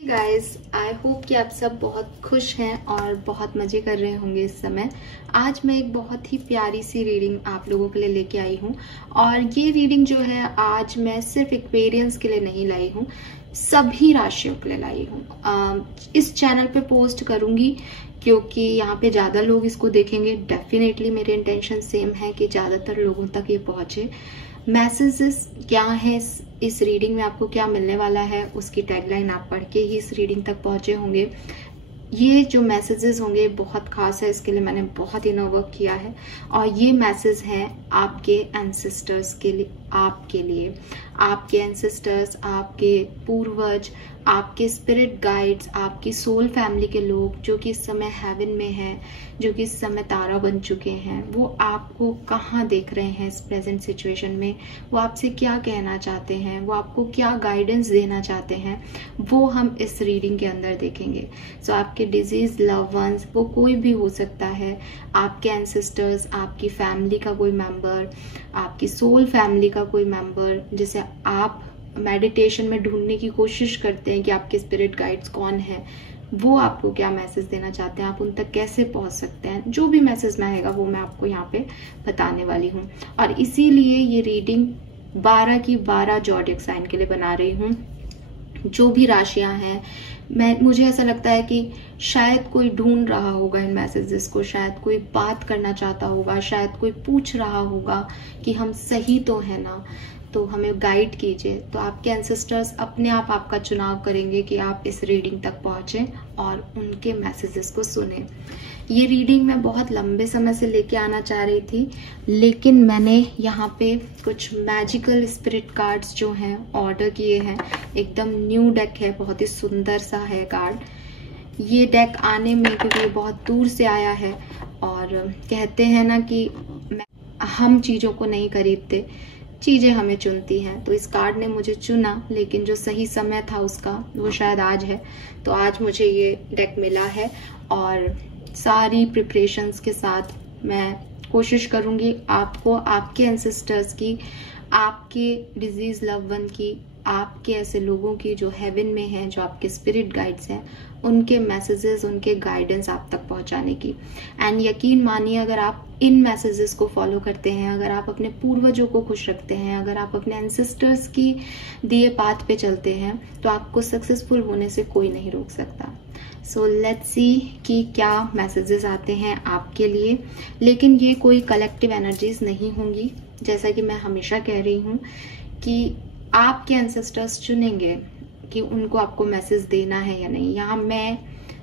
Guys, I hope कि आप सब बहुत खुश हैं और बहुत मज़े कर रहे होंगे इस समय। आज मैं एक बहुत ही प्यारी सी रीडिंग आप लोगों के लिए लेके आई हूँ और ये रीडिंग जो है आज मैं सिर्फ एक्वेरियंस के लिए नहीं लाई हूँ, सभी राशियों के लिए लाई हूँ। इस चैनल पे पोस्ट करूँगी क्योंकि यहाँ पे ज़्यादा लोग इसको देखेंगे। डेफिनेटली मेरे इंटेंशन सेम है कि ज़्यादातर लोगों तक ये पहुँचे। मैसेजेस क्या है, इस रीडिंग में आपको क्या मिलने वाला है, उसकी टैगलाइन आप पढ़ के ही इस रीडिंग तक पहुंचे होंगे। ये जो मैसेजेस होंगे बहुत खास है, इसके लिए मैंने बहुत इनर वर्क किया है और ये मैसेज हैं आपके एंसेस्टर्स के लिए, आपके एंसेस्टर्स, आपके पूर्वज, आपके स्पिरिट गाइड्स, आपकी सोल फैमिली के लोग जो कि इस समय हेवन में हैं, जो कि इस समय तारा बन चुके हैं। वो आपको कहाँ देख रहे हैं इस प्रेजेंट सिचुएशन में, वो आपसे क्या कहना चाहते हैं, वो आपको क्या गाइडेंस देना चाहते हैं, वो हम इस रीडिंग के अंदर देखेंगे। सो आपके डिजीज लव वंस, वो कोई भी हो सकता है, आपके एंसेस्टर्स, आपकी फैमिली का कोई मेंबर, आपकी सोल फैमिली का कोई मेंबर, जिसे आप मेडिटेशन में ढूंढने की कोशिश करते हैं कि आपके स्पिरिट गाइड्स कौन है, वो आपको क्या मैसेज देना चाहते हैं, आप उन तक कैसे पहुंच सकते हैं। जो भी मैसेज में आएगा वो मैं आपको यहाँ पे बताने वाली हूँ और इसीलिए ये रीडिंग 12 की 12 ज़ोडिएक साइन के लिए बना रही हूँ। जो भी राशियां हैं, मुझे ऐसा लगता है कि शायद कोई ढूंढ रहा होगा इन मैसेजेस को, शायद कोई बात करना चाहता होगा, शायद कोई पूछ रहा होगा कि हम सही तो है ना, तो हमें गाइड कीजिए। तो आपके एंसेस्टर्स अपने आप आपका चुनाव करेंगे कि आप इस रीडिंग तक पहुंचे और उनके मैसेजेस को सुने। ये रीडिंग मैं बहुत लंबे समय से लेके आना चाह रही थी, लेकिन मैंने यहाँ पे कुछ मैजिकल स्पिरिट कार्ड्स जो हैं ऑर्डर किए हैं। एकदम न्यू डेक है, बहुत ही सुंदर सा है कार्ड। ये डेक आने में, क्योंकि ये बहुत दूर से आया है और कहते हैं ना कि हम चीज़ों को नहीं खरीदते, चीज़ें हमें चुनती हैं। तो इस कार्ड ने मुझे चुना, लेकिन जो सही समय था उसका वो शायद आज है। तो आज मुझे ये डेक मिला है और सारी प्रिपरेशंस के साथ मैं कोशिश करूंगी आपको आपके एंसेस्टर्स की, आपके डिजीज लव वन की, आपके ऐसे लोगों की जो हेवन में हैं, जो आपके स्पिरिट गाइड्स हैं, उनके मैसेजेस, उनके गाइडेंस आप तक पहुंचाने की। एंड यकीन मानिए, अगर आप इन मैसेजेस को फॉलो करते हैं, अगर आप अपने पूर्वजों को खुश रखते हैं, अगर आप अपने एंसेस्टर्स की दिए पाथ पे चलते हैं, तो आपको सक्सेसफुल होने से कोई नहीं रोक सकता। सो लेट्स सी कि क्या मैसेजेस आते हैं आपके लिए। लेकिन ये कोई कलेक्टिव एनर्जीज नहीं होंगी, जैसा कि मैं हमेशा कह रही हूँ कि आपके एंसेस्टर्स चुनेंगे कि उनको आपको मैसेज देना है या नहीं। यहाँ मैं,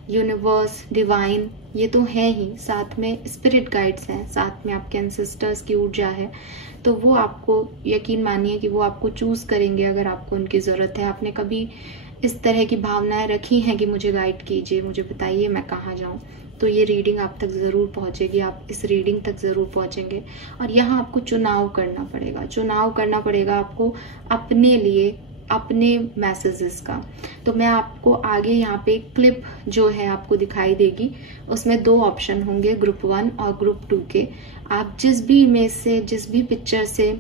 यूनिवर्स, डिवाइन, ये तो है ही, साथ में स्पिरिट गाइड्स हैं, साथ में आपके एंसेस्टर्स की ऊर्जा है। तो वो आपको, यकीन मानिए कि वो आपको चूज करेंगे अगर आपको उनकी जरूरत है। आपने कभी इस तरह की भावनाएं रखी हैं कि मुझे गाइड कीजिए, मुझे बताइए मैं कहाँ जाऊँ, तो ये रीडिंग आप तक ज़रूर पहुँचेगी, आप इस रीडिंग तक ज़रूर पहुँचेंगे। और यहाँ आपको चुनाव करना पड़ेगा आपको अपने लिए, अपने मैसेजेस का। तो मैं आपको आगे यहाँ पे क्लिप जो है आपको दिखाई देगी, उसमें 2 ऑप्शन होंगे, ग्रुप 1 और ग्रुप 2 के। आप जिस भी इमेज से, जिस भी पिक्चर से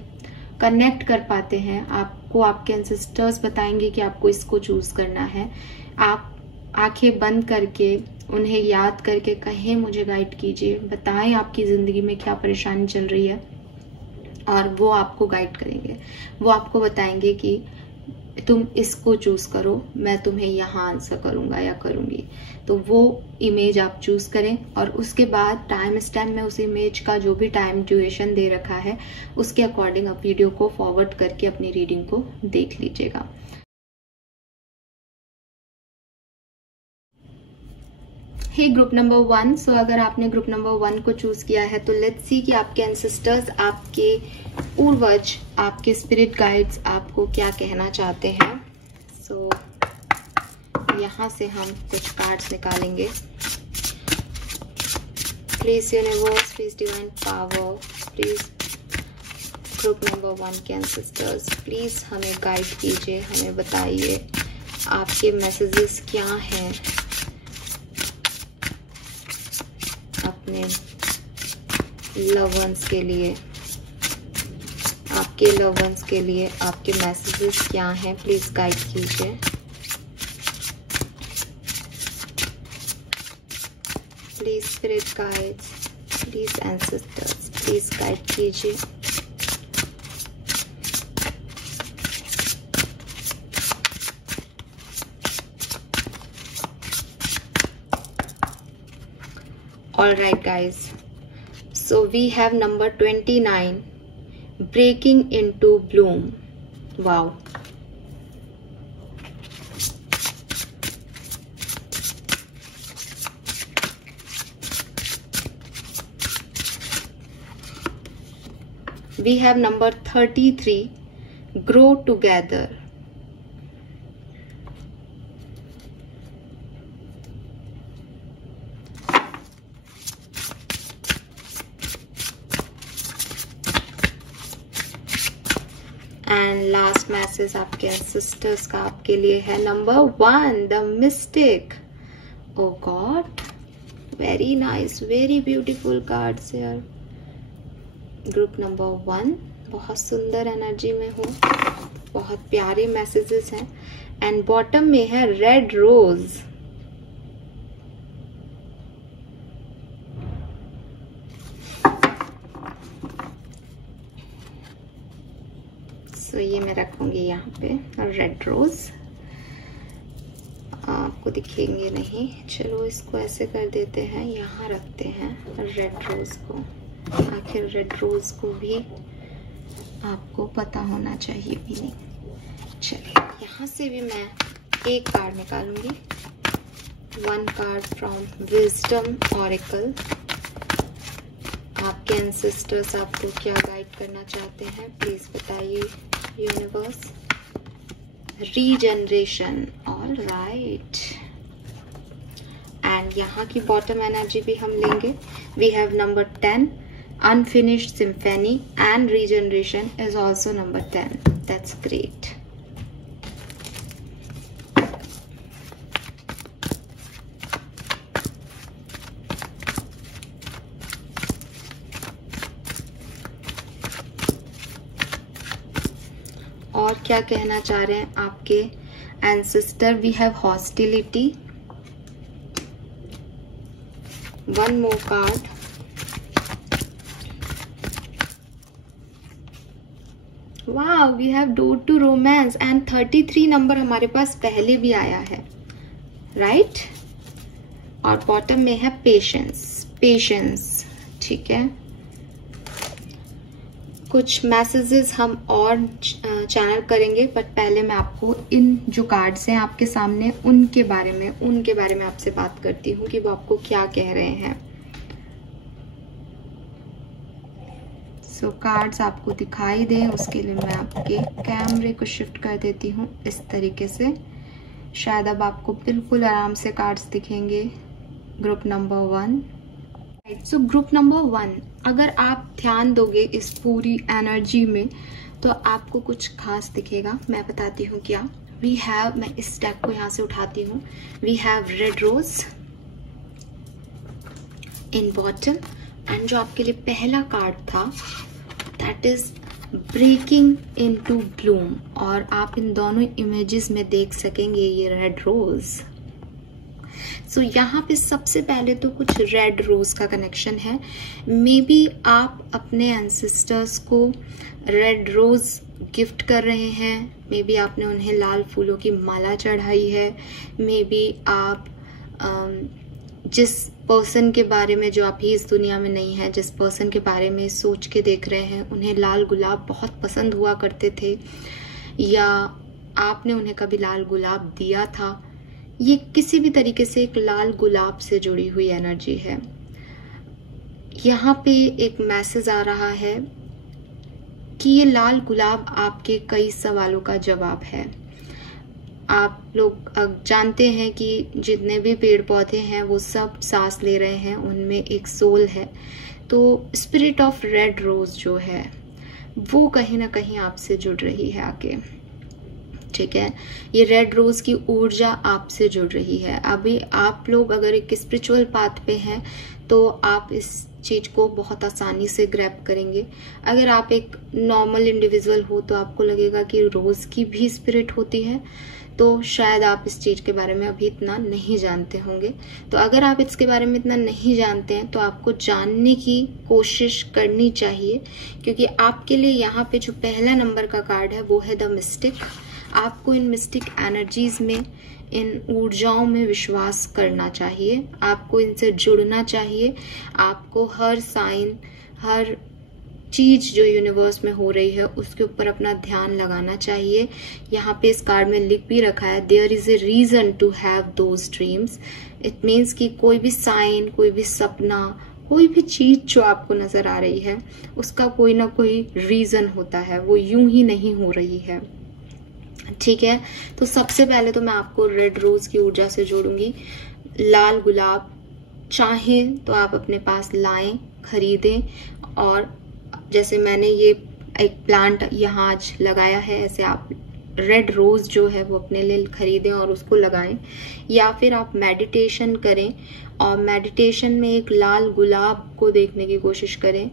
कनेक्ट कर पाते हैं, आपको आपके एंसेस्टर्स बताएंगे कि आपको इसको चूज करना है। आप आंखें बंद करके उन्हें याद करके कहें, मुझे गाइड कीजिए, बताएं आपकी जिंदगी में क्या परेशानी चल रही है, और वो आपको गाइड करेंगे। वो आपको बताएंगे कि तुम इसको चूज करो, मैं तुम्हें यहाँ आंसर करूंगा या करूंगी। तो वो इमेज आप चूज करें और उसके बाद टाइम स्टैम्प में उस इमेज का जो भी टाइम ड्यूरेशन दे रखा है, उसके अकॉर्डिंग आप वीडियो को फॉरवर्ड करके अपनी रीडिंग को देख लीजिएगा। हे ग्रुप नंबर 1, सो अगर आपने ग्रुप नंबर 1 को चूज किया है तो लेट्स सी कि आपके एंसेस्टर्स, आपके पूर्वज, आपके स्पिरिट गाइड्स आपको क्या कहना चाहते हैं। सो यहाँ से हम कुछ कार्ड्स निकालेंगे। Please universe, please divine power, please group number 1 के एंसेस्टर्स, प्लीज हमें गाइड कीजिए, हमें बताइए आपके मैसेजेस क्या हैं अपने लव वंस के लिए, आपके लव वंस के लिए आपके मैसेजेस क्या हैं, प्लीज गाइड कीजिए। Please spirit guides, please ancestors, please guide कीजिए। All right guys, so we have number 29, breaking into bloom. Wow. We have number 33, grow together. And last message आपके sisters का आपके लिए है number 1, the mystic. Oh God, very nice, very beautiful cards यार। Group number 1 बहुत सुंदर energy में हो, बहुत प्यारे मैसेजेस हैं। एंड बॉटम में है रेड रोज। तो ये मैं रखूंगी यहाँ पे रेड रोज, आपको दिखेंगे नहीं, चलो इसको ऐसे कर देते हैं, यहाँ रखते हैं रेड रोज को। आखिर रेड रोज को भी आपको पता होना चाहिए भी नहीं। चलिए यहाँ से भी मैं एक कार्ड निकालूंगी, 1 कार्ड फ्रॉम विजडम ऑरेकल। आपके एंसेस्टर्स आपको क्या गाइड करना चाहते हैं प्लीज बताइए universe. Regeneration, all right. And यहाँ की बॉटम एनर्जी भी हम लेंगे। We have number 10, unfinished symphony, and regeneration is also number 10। That's great. और क्या कहना चाह रहे हैं आपके ancestor. We have hostility, 1 more card. Wow, we have door to romance and 33 number हमारे पास पहले भी आया है, राइट। और बॉटम में है पेशेंस, पेशेंस, ठीक है। कुछ मैसेजेस हम और चैनल करेंगे, बट पहले मैं आपको इन जो कार्ड्स हैं आपके सामने उनके बारे में आपसे बात करती हूँ कि वो आपको क्या कह रहे हैं। सो कार्ड्स आपको दिखाई दें उसके लिए मैं आपके कैमरे को शिफ्ट कर देती हूँ इस तरीके से, शायद अब आपको बिल्कुल आराम से कार्ड्स दिखेंगे। Group number 1, so group number 1, अगर आप ध्यान दोगे इस पूरी एनर्जी में तो आपको कुछ खास दिखेगा। मैं बताती हूँ क्या। वी हैव, मैं इस डेक को यहाँ से उठाती हूँ। We have red rose in bottom, and जो आपके लिए पहला कार्ड था that is breaking into bloom, और आप इन दोनों इमेजेस में देख सकेंगे ये रेड रोज। सो यहाँ पे सबसे पहले तो कुछ रेड रोज का कनेक्शन है। मे बी आप अपने एंसेस्टर्स को रेड रोज गिफ्ट कर रहे हैं, मे बी आपने उन्हें लाल फूलों की माला चढ़ाई है, मे बी आप जिस पर्सन के बारे में, जो अभी इस दुनिया में नहीं है, जिस पर्सन के बारे में सोच के देख रहे हैं, उन्हें लाल गुलाब बहुत पसंद हुआ करते थे, या आपने उन्हें कभी लाल गुलाब दिया था। ये किसी भी तरीके से एक लाल गुलाब से जुड़ी हुई एनर्जी है। यहाँ पे एक मैसेज आ रहा है कि ये लाल गुलाब आपके कई सवालों का जवाब है। आप लोग जानते हैं कि जितने भी पेड़ पौधे हैं वो सब सांस ले रहे हैं, उनमें एक सोल है। तो स्पिरिट ऑफ रेड रोज जो है वो कहीं ना कहीं आपसे जुड़ रही है आगे, ठीक है। ये रेड रोज की ऊर्जा आपसे जुड़ रही है। अभी आप लोग अगर एक स्पिरिचुअल पाथ पे हैं तो आप इस चीज को बहुत आसानी से ग्रैब करेंगे। अगर आप एक नॉर्मल इंडिविजुअल हो तो आपको लगेगा कि रोज की भी स्पिरिट होती है, तो शायद आप इस चीज़ के बारे में अभी इतना नहीं जानते होंगे। तो अगर आप इसके बारे में इतना नहीं जानते हैं तो आपको जानने की कोशिश करनी चाहिए, क्योंकि आपके लिए यहाँ पे जो पहला नंबर का कार्ड है वो है द मिस्टिक। आपको इन मिस्टिक एनर्जीज में, इन ऊर्जाओं में विश्वास करना चाहिए, आपको इनसे जुड़ना चाहिए। आपको हर साइन, हर चीज जो यूनिवर्स में हो रही है उसके ऊपर अपना ध्यान लगाना चाहिए। यहाँ पे इस कार्ड में लिख भी रखा है, there is a reason to have those dreams. It means कि कोई भी साइन, कोई भी सपना, कोई भी चीज जो आपको नजर आ रही है उसका कोई ना कोई रीजन होता है, वो यूं ही नहीं हो रही है। ठीक है, तो सबसे पहले तो मैं आपको रेड रोज की ऊर्जा से जोड़ूंगी। लाल गुलाब चाहे तो आप अपने पास लाएं, खरीदें, और जैसे मैंने ये एक प्लांट यहाँ आज लगाया है, ऐसे आप रेड रोज जो है वो अपने लिए खरीदें और उसको लगाएं। या फिर आप मेडिटेशन करें और मेडिटेशन में एक लाल गुलाब को देखने की कोशिश करें।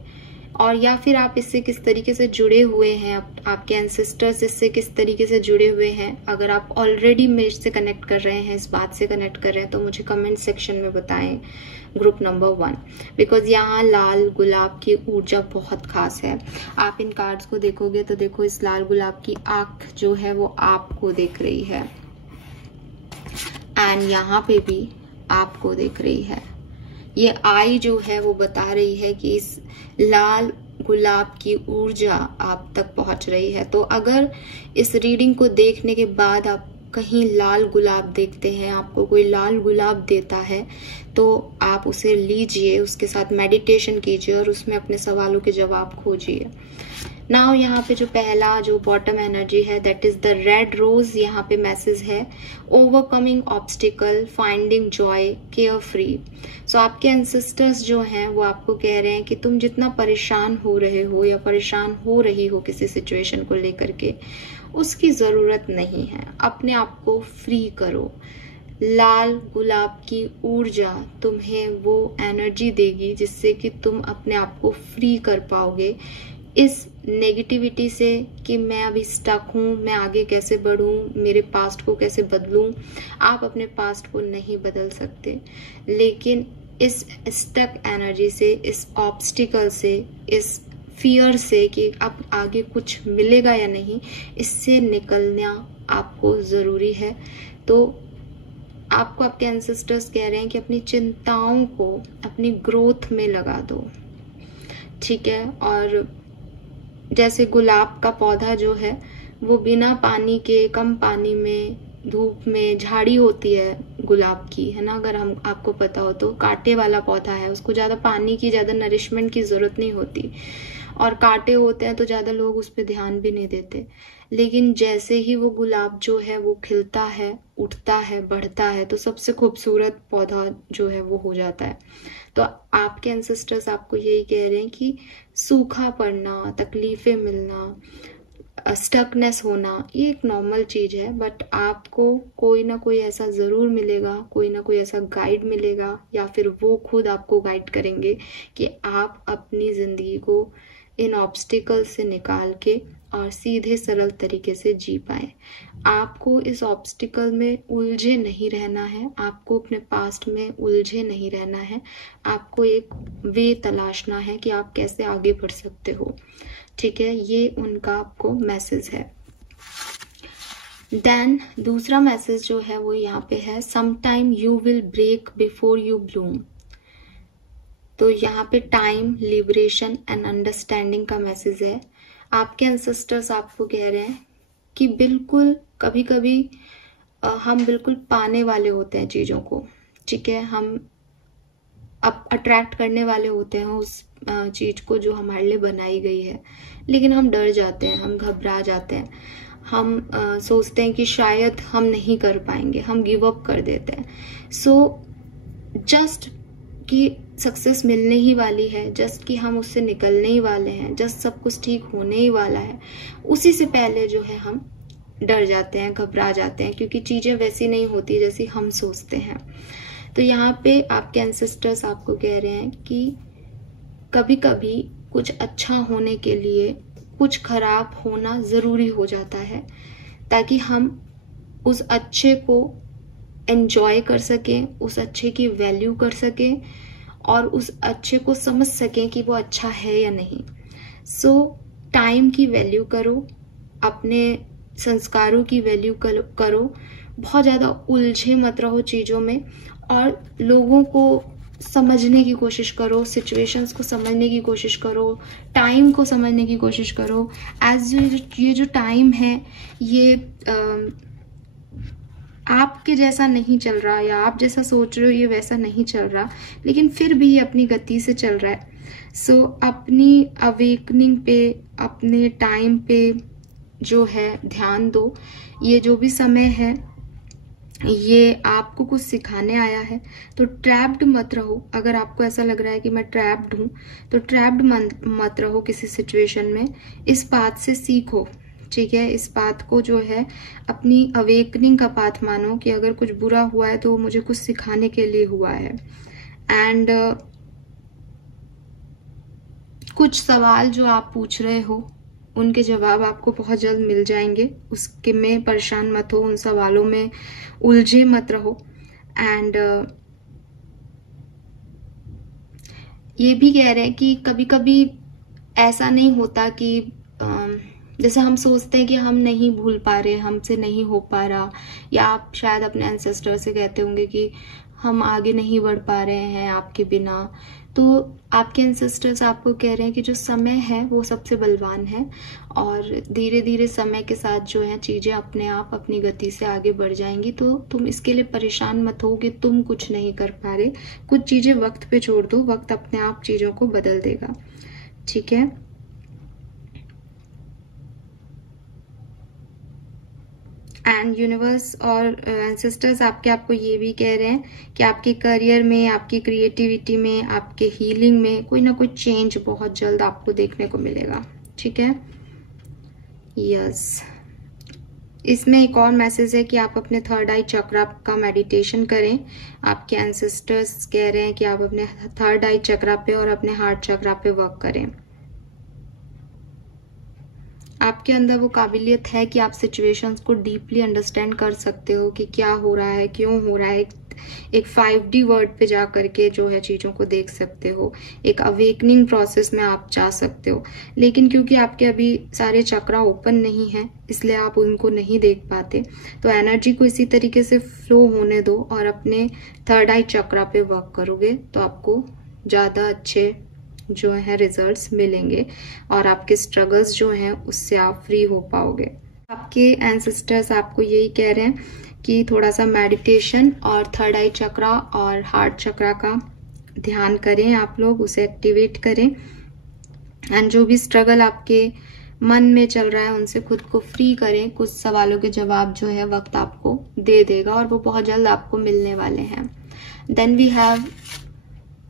और या फिर आप इससे किस तरीके से जुड़े हुए हैं, आपके एंसेस्टर्स इससे किस तरीके से जुड़े हुए हैं, अगर आप ऑलरेडी मेरे से कनेक्ट कर रहे हैं, इस बात से कनेक्ट कर रहे हैं, तो मुझे कमेंट सेक्शन में बताएं ग्रुप नंबर 1, बिकॉज यहाँ लाल गुलाब की ऊर्जा बहुत खास है। आप इन कार्ड्स को देखोगे तो देखो, इस लाल गुलाब की आंख जो है वो आपको देख रही है, एंड यहाँ पे भी आपको देख रही है। ये आई जो है वो बता रही है कि इस लाल गुलाब की ऊर्जा आप तक पहुंच रही है। तो अगर इस रीडिंग को देखने के बाद आप कहीं लाल गुलाब देखते हैं, आपको कोई लाल गुलाब देता है, तो आप उसे लीजिए, उसके साथ मेडिटेशन कीजिए और उसमें अपने सवालों के जवाब खोजिए। नाउ यहाँ पे जो पहला जो बॉटम एनर्जी है that is the red rose. यहाँ पे मैसेज है overcoming obstacle, finding joy, care free. So आपके एंसेस्टर्स जो हैं वो आपको कह रहे हैं कि तुम जितना परेशान हो रहे हो या परेशान हो रही हो किसी सिचुएशन को लेकर के, उसकी जरूरत नहीं है। अपने आप को फ्री करो। लाल गुलाब की ऊर्जा तुम्हें वो एनर्जी देगी जिससे कि तुम अपने आप को फ्री कर पाओगे इस नेगेटिविटी से कि मैं अभी स्टक हूं, मैं आगे कैसे बढ़ूं, मेरे पास्ट को कैसे बदलूं। आप अपने पास्ट को नहीं बदल सकते, लेकिन इस स्टक एनर्जी से, इस ऑब्स्टिकल से, इस फियर से कि अब आगे कुछ मिलेगा या नहीं, इससे निकलना आपको जरूरी है। तो आपको आपके एंसेस्टर्स कह रहे हैं कि अपनी चिंताओं को अपनी ग्रोथ में लगा दो। ठीक है, और जैसे गुलाब का पौधा जो है वो बिना पानी के, कम पानी में, धूप में झाड़ी होती है गुलाब की, है ना, अगर हम आपको पता हो तो। कांटे वाला पौधा है, उसको ज्यादा पानी की, ज्यादा नरिशमेंट की जरूरत नहीं होती, और कांटे होते हैं तो ज्यादा लोग उस पर ध्यान भी नहीं देते। लेकिन जैसे ही वो गुलाब जो है वो खिलता है, उठता है, बढ़ता है, तो सबसे खूबसूरत पौधा जो है वो हो जाता है। तो आपके एंसेस्टर्स आपको यही कह रहे हैं कि सूखा पड़ना, तकलीफें मिलना, स्टकनेस होना, ये एक नॉर्मल चीज है, बट आपको कोई ना कोई ऐसा जरूर मिलेगा, कोई ना कोई ऐसा गाइड मिलेगा, या फिर वो खुद आपको गाइड करेंगे कि आप अपनी जिंदगी को इन ऑब्स्टिकल से निकाल के और सीधे सरल तरीके से जी पाए। आपको इस ऑब्स्टिकल में उलझे नहीं रहना है, आपको अपने पास्ट में उलझे नहीं रहना है, आपको एक वे तलाशना है कि आप कैसे आगे बढ़ सकते हो। ठीक है, ये उनका आपको मैसेज है। देन दूसरा मैसेज जो है वो यहाँ पे है, sometime you will break before you bloom. तो यहाँ पे टाइम, लिबरेशन एंड अंडरस्टैंडिंग का मैसेज है। आपके एंसेस्टर्स आपको कह रहे हैं कि बिल्कुल कभी कभी हम बिल्कुल पाने वाले होते हैं चीजों को। ठीक है, हम अब अट्रैक्ट करने वाले होते हैं उस चीज को जो हमारे लिए बनाई गई है, लेकिन हम डर जाते हैं, हम घबरा जाते हैं, हम सोचते हैं कि शायद हम नहीं कर पाएंगे, हम गिव अप कर देते हैं। सो जस्ट कि सक्सेस मिलने ही वाली है, जस्ट कि हम उससे निकलने ही वाले हैं, जस्ट सब कुछ ठीक होने ही वाला है, उसी से पहले जो है हम डर जाते हैं, घबरा जाते हैं, क्योंकि चीजें वैसी नहीं होती जैसी हम सोचते हैं। तो यहाँ पे आपके एंसेस्टर्स आपको कह रहे हैं कि कभी कभी कुछ अच्छा होने के लिए कुछ खराब होना जरूरी हो जाता है, ताकि हम उस अच्छे को एंजॉय कर सकें, उस अच्छे की वैल्यू कर सकें और उस अच्छे को समझ सकें कि वो अच्छा है या नहीं। सो टाइम की वैल्यू करो, अपने संस्कारों की वैल्यू करो, बहुत ज़्यादा उलझे मत रहो चीज़ों में और लोगों को समझने की कोशिश करो, सिचुएशंस को समझने की कोशिश करो, टाइम को समझने की कोशिश करो। एज ये जो टाइम है ये आपके जैसा नहीं चल रहा या आप जैसा सोच रहे हो ये वैसा नहीं चल रहा, लेकिन फिर भी ये अपनी गति से चल रहा है। सो अपनी अवेकनिंग पे, अपने टाइम पे जो है ध्यान दो। ये जो भी समय है ये आपको कुछ सिखाने आया है, तो ट्रैप्ड मत रहो। अगर आपको ऐसा लग रहा है कि मैं ट्रैप्ड हूँ तो ट्रैप्ड मत रहो किसी सिचुएशन में। इस बात से सीखो, ठीक है। इस बात को जो है अपनी अवेकनिंग का पाथ मानो कि अगर कुछ बुरा हुआ है तो मुझे कुछ सिखाने के लिए हुआ है। एंड कुछ सवाल जो आप पूछ रहे हो उनके जवाब आपको बहुत जल्द मिल जाएंगे, उसके में परेशान मत हो, उन सवालों में उलझे मत रहो। एंड ये भी कह रहे हैं कि कभी कभी ऐसा नहीं होता कि जैसे हम सोचते हैं कि हम नहीं भूल पा रहे, हमसे नहीं हो पा रहा, या आप शायद अपने एंसेस्टर से कहते होंगे कि हम आगे नहीं बढ़ पा रहे हैं आपके बिना। तो आपके एंसेस्टर्स आपको कह रहे हैं कि जो समय है वो सबसे बलवान है और धीरे धीरे समय के साथ जो है चीज़ें अपने आप अपनी गति से आगे बढ़ जाएंगी। तो तुम इसके लिए परेशान मत हो कि तुम कुछ नहीं कर पा रहे। कुछ चीज़ें वक्त पे छोड़ दो, वक्त अपने आप चीज़ों को बदल देगा, ठीक है। एंड यूनिवर्स और एंसेस्टर्स आपको ये भी कह रहे हैं कि आपके करियर में, आपकी क्रिएटिविटी में, आपके हीलिंग में कोई ना कोई चेंज बहुत जल्द आपको देखने को मिलेगा, ठीक है। यस, इसमें एक और मैसेज है कि आप अपने थर्ड आई चक्रा का मेडिटेशन करें। आपके एंसेस्टर्स कह रहे हैं कि आप अपने थर्ड आई चक्रा पे और अपने हार्ट चक्रा पे वर्क करें। आपके अंदर वो काबिलियत है कि आप सिचुएशंस को डीपली अंडरस्टैंड कर सकते हो कि क्या हो रहा है, क्यों हो रहा है। एक 5D वर्ड पे जा करके जो है चीज़ों को देख सकते हो, एक अवेकनिंग प्रोसेस में आप जा सकते हो। लेकिन क्योंकि आपके अभी सारे चक्रा ओपन नहीं है इसलिए आप उनको नहीं देख पाते। तो एनर्जी को इसी तरीके से फ्लो होने दो और अपने थर्ड आई चक्रा पे वर्क करोगे तो आपको ज़्यादा अच्छे जो है रिजल्ट्स मिलेंगे और आपके स्ट्रगल्स जो हैं उससे आप फ्री हो पाओगे। आपके एंसेस्टर्स आपको यही कह रहे हैं कि थोड़ा सा मेडिटेशन और थर्ड आई चक्रा और हार्ट चक्रा का ध्यान करें, आप लोग उसे एक्टिवेट करें। एंड जो भी स्ट्रगल आपके मन में चल रहा है उनसे खुद को फ्री करें। कुछ सवालों के जवाब जो है वक्त आपको दे देगा और वो बहुत जल्द आपको मिलने वाले हैं। Then we have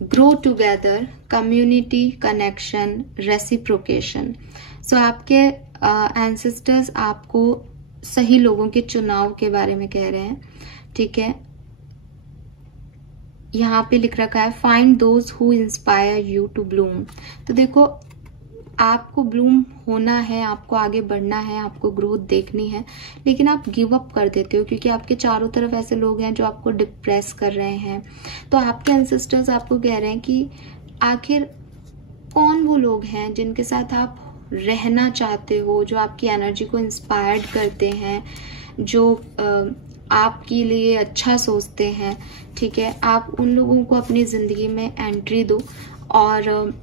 grow together, community, connection, reciprocation. So आपके एंसेस्टर्स आपको सही लोगों के चुनाव के बारे में कह रहे हैं, ठीक है। यहाँ पे लिख रखा है find those who inspire you to bloom. तो देखो आपको ब्लूम होना है, आपको आगे बढ़ना है, आपको ग्रोथ देखनी है, लेकिन आप गिव अप कर देते हो क्योंकि आपके चारों तरफ ऐसे लोग हैं जो आपको डिप्रेस कर रहे हैं। तो आपके एंसेस्टर्स आपको कह रहे हैं कि आखिर कौन वो लोग हैं जिनके साथ आप रहना चाहते हो, जो आपकी एनर्जी को इंस्पायर्ड करते हैं, जो आपके लिए अच्छा सोचते हैं, ठीक है। आप उन लोगों को अपनी ज़िंदगी में एंट्री दो और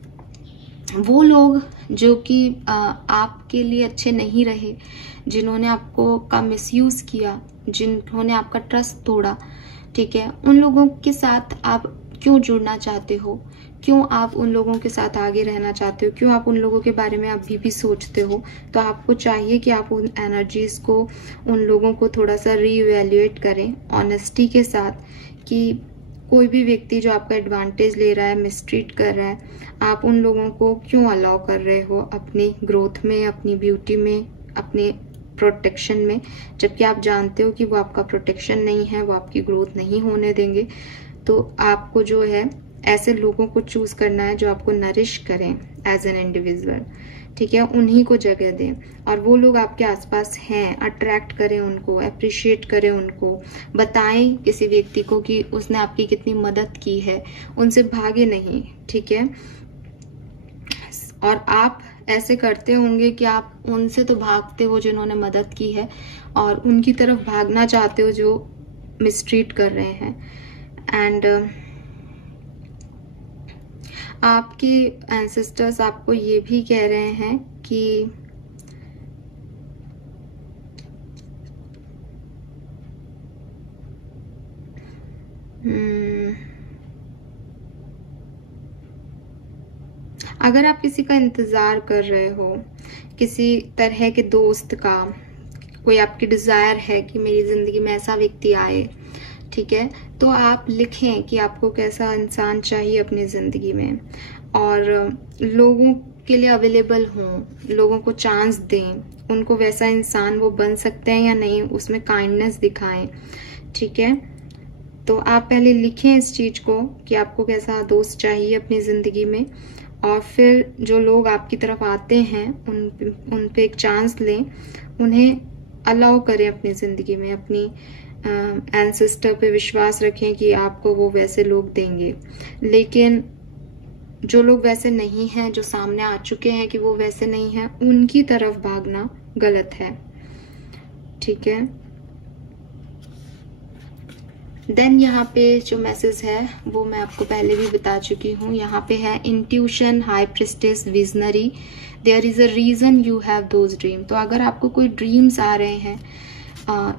वो लोग जो कि आपके लिए अच्छे नहीं रहे, जिन्होंने आपको का मिसयूज़ किया, जिन्होंने आपका ट्रस्ट तोड़ा, ठीक है, उन लोगों के साथ आप क्यों जुड़ना चाहते हो, क्यों आप उन लोगों के साथ आगे रहना चाहते हो, क्यों आप उन लोगों के बारे में अभी भी सोचते हो। तो आपको चाहिए कि आप उन एनर्जीज को, उन लोगों को थोड़ा सा रीइवैल्यूएट करें ऑनेस्टी के साथ कि कोई भी व्यक्ति जो आपका एडवांटेज ले रहा है, मिसट्रीट कर रहा है, आप उन लोगों को क्यों अलाउ कर रहे हो अपनी ग्रोथ में, अपनी ब्यूटी में, अपने प्रोटेक्शन में, जबकि आप जानते हो कि वो आपका प्रोटेक्शन नहीं है, वो आपकी ग्रोथ नहीं होने देंगे। तो आपको जो है ऐसे लोगों को चूज करना है जो आपको नरिश करें एज एन इंडिविजुअल, ठीक है, उन्हीं को जगह दें और वो लोग आपके आसपास हैं, अट्रैक्ट करें उनको, अप्रिशिएट करें उनको, बताएं किसी व्यक्ति को कि उसने आपकी कितनी मदद की है, उनसे भागे नहीं, ठीक है। और आप ऐसे करते होंगे कि आप उनसे तो भागते हो जिन्होंने मदद की है और उनकी तरफ भागना चाहते हो जो मिसट्रीट कर रहे हैं। एंड आपके एंसेस्टर्स आपको ये भी कह रहे हैं कि अगर आप किसी का इंतजार कर रहे हो, किसी तरह के दोस्त का, कोई आपकी डिजायर है कि मेरी जिंदगी में ऐसा व्यक्ति आए, ठीक है, तो आप लिखें कि आपको कैसा इंसान चाहिए अपनी जिंदगी में और लोगों के लिए अवेलेबल हों, लोगों को चांस दें, उनको वैसा इंसान वो बन सकते हैं या नहीं, उसमें काइंडनेस दिखाएं, ठीक है। तो आप पहले लिखें इस चीज को कि आपको कैसा दोस्त चाहिए अपनी जिंदगी में और फिर जो लोग आपकी तरफ आते हैं उन पे एक चांस लें, उन्हें अलाउ करें अपनी जिंदगी में, अपनी एंसेस्टर पे विश्वास रखें कि आपको वो वैसे लोग देंगे। लेकिन जो लोग वैसे नहीं हैं, जो सामने आ चुके हैं कि वो वैसे नहीं हैं, उनकी तरफ भागना गलत है, ठीक है। देन यहाँ पे जो मैसेज है वो मैं आपको पहले भी बता चुकी हूँ। यहाँ पे है intuition, high priestess, visionary, there is a reason you have those dream. तो अगर आपको कोई ड्रीम्स आ रहे हैं,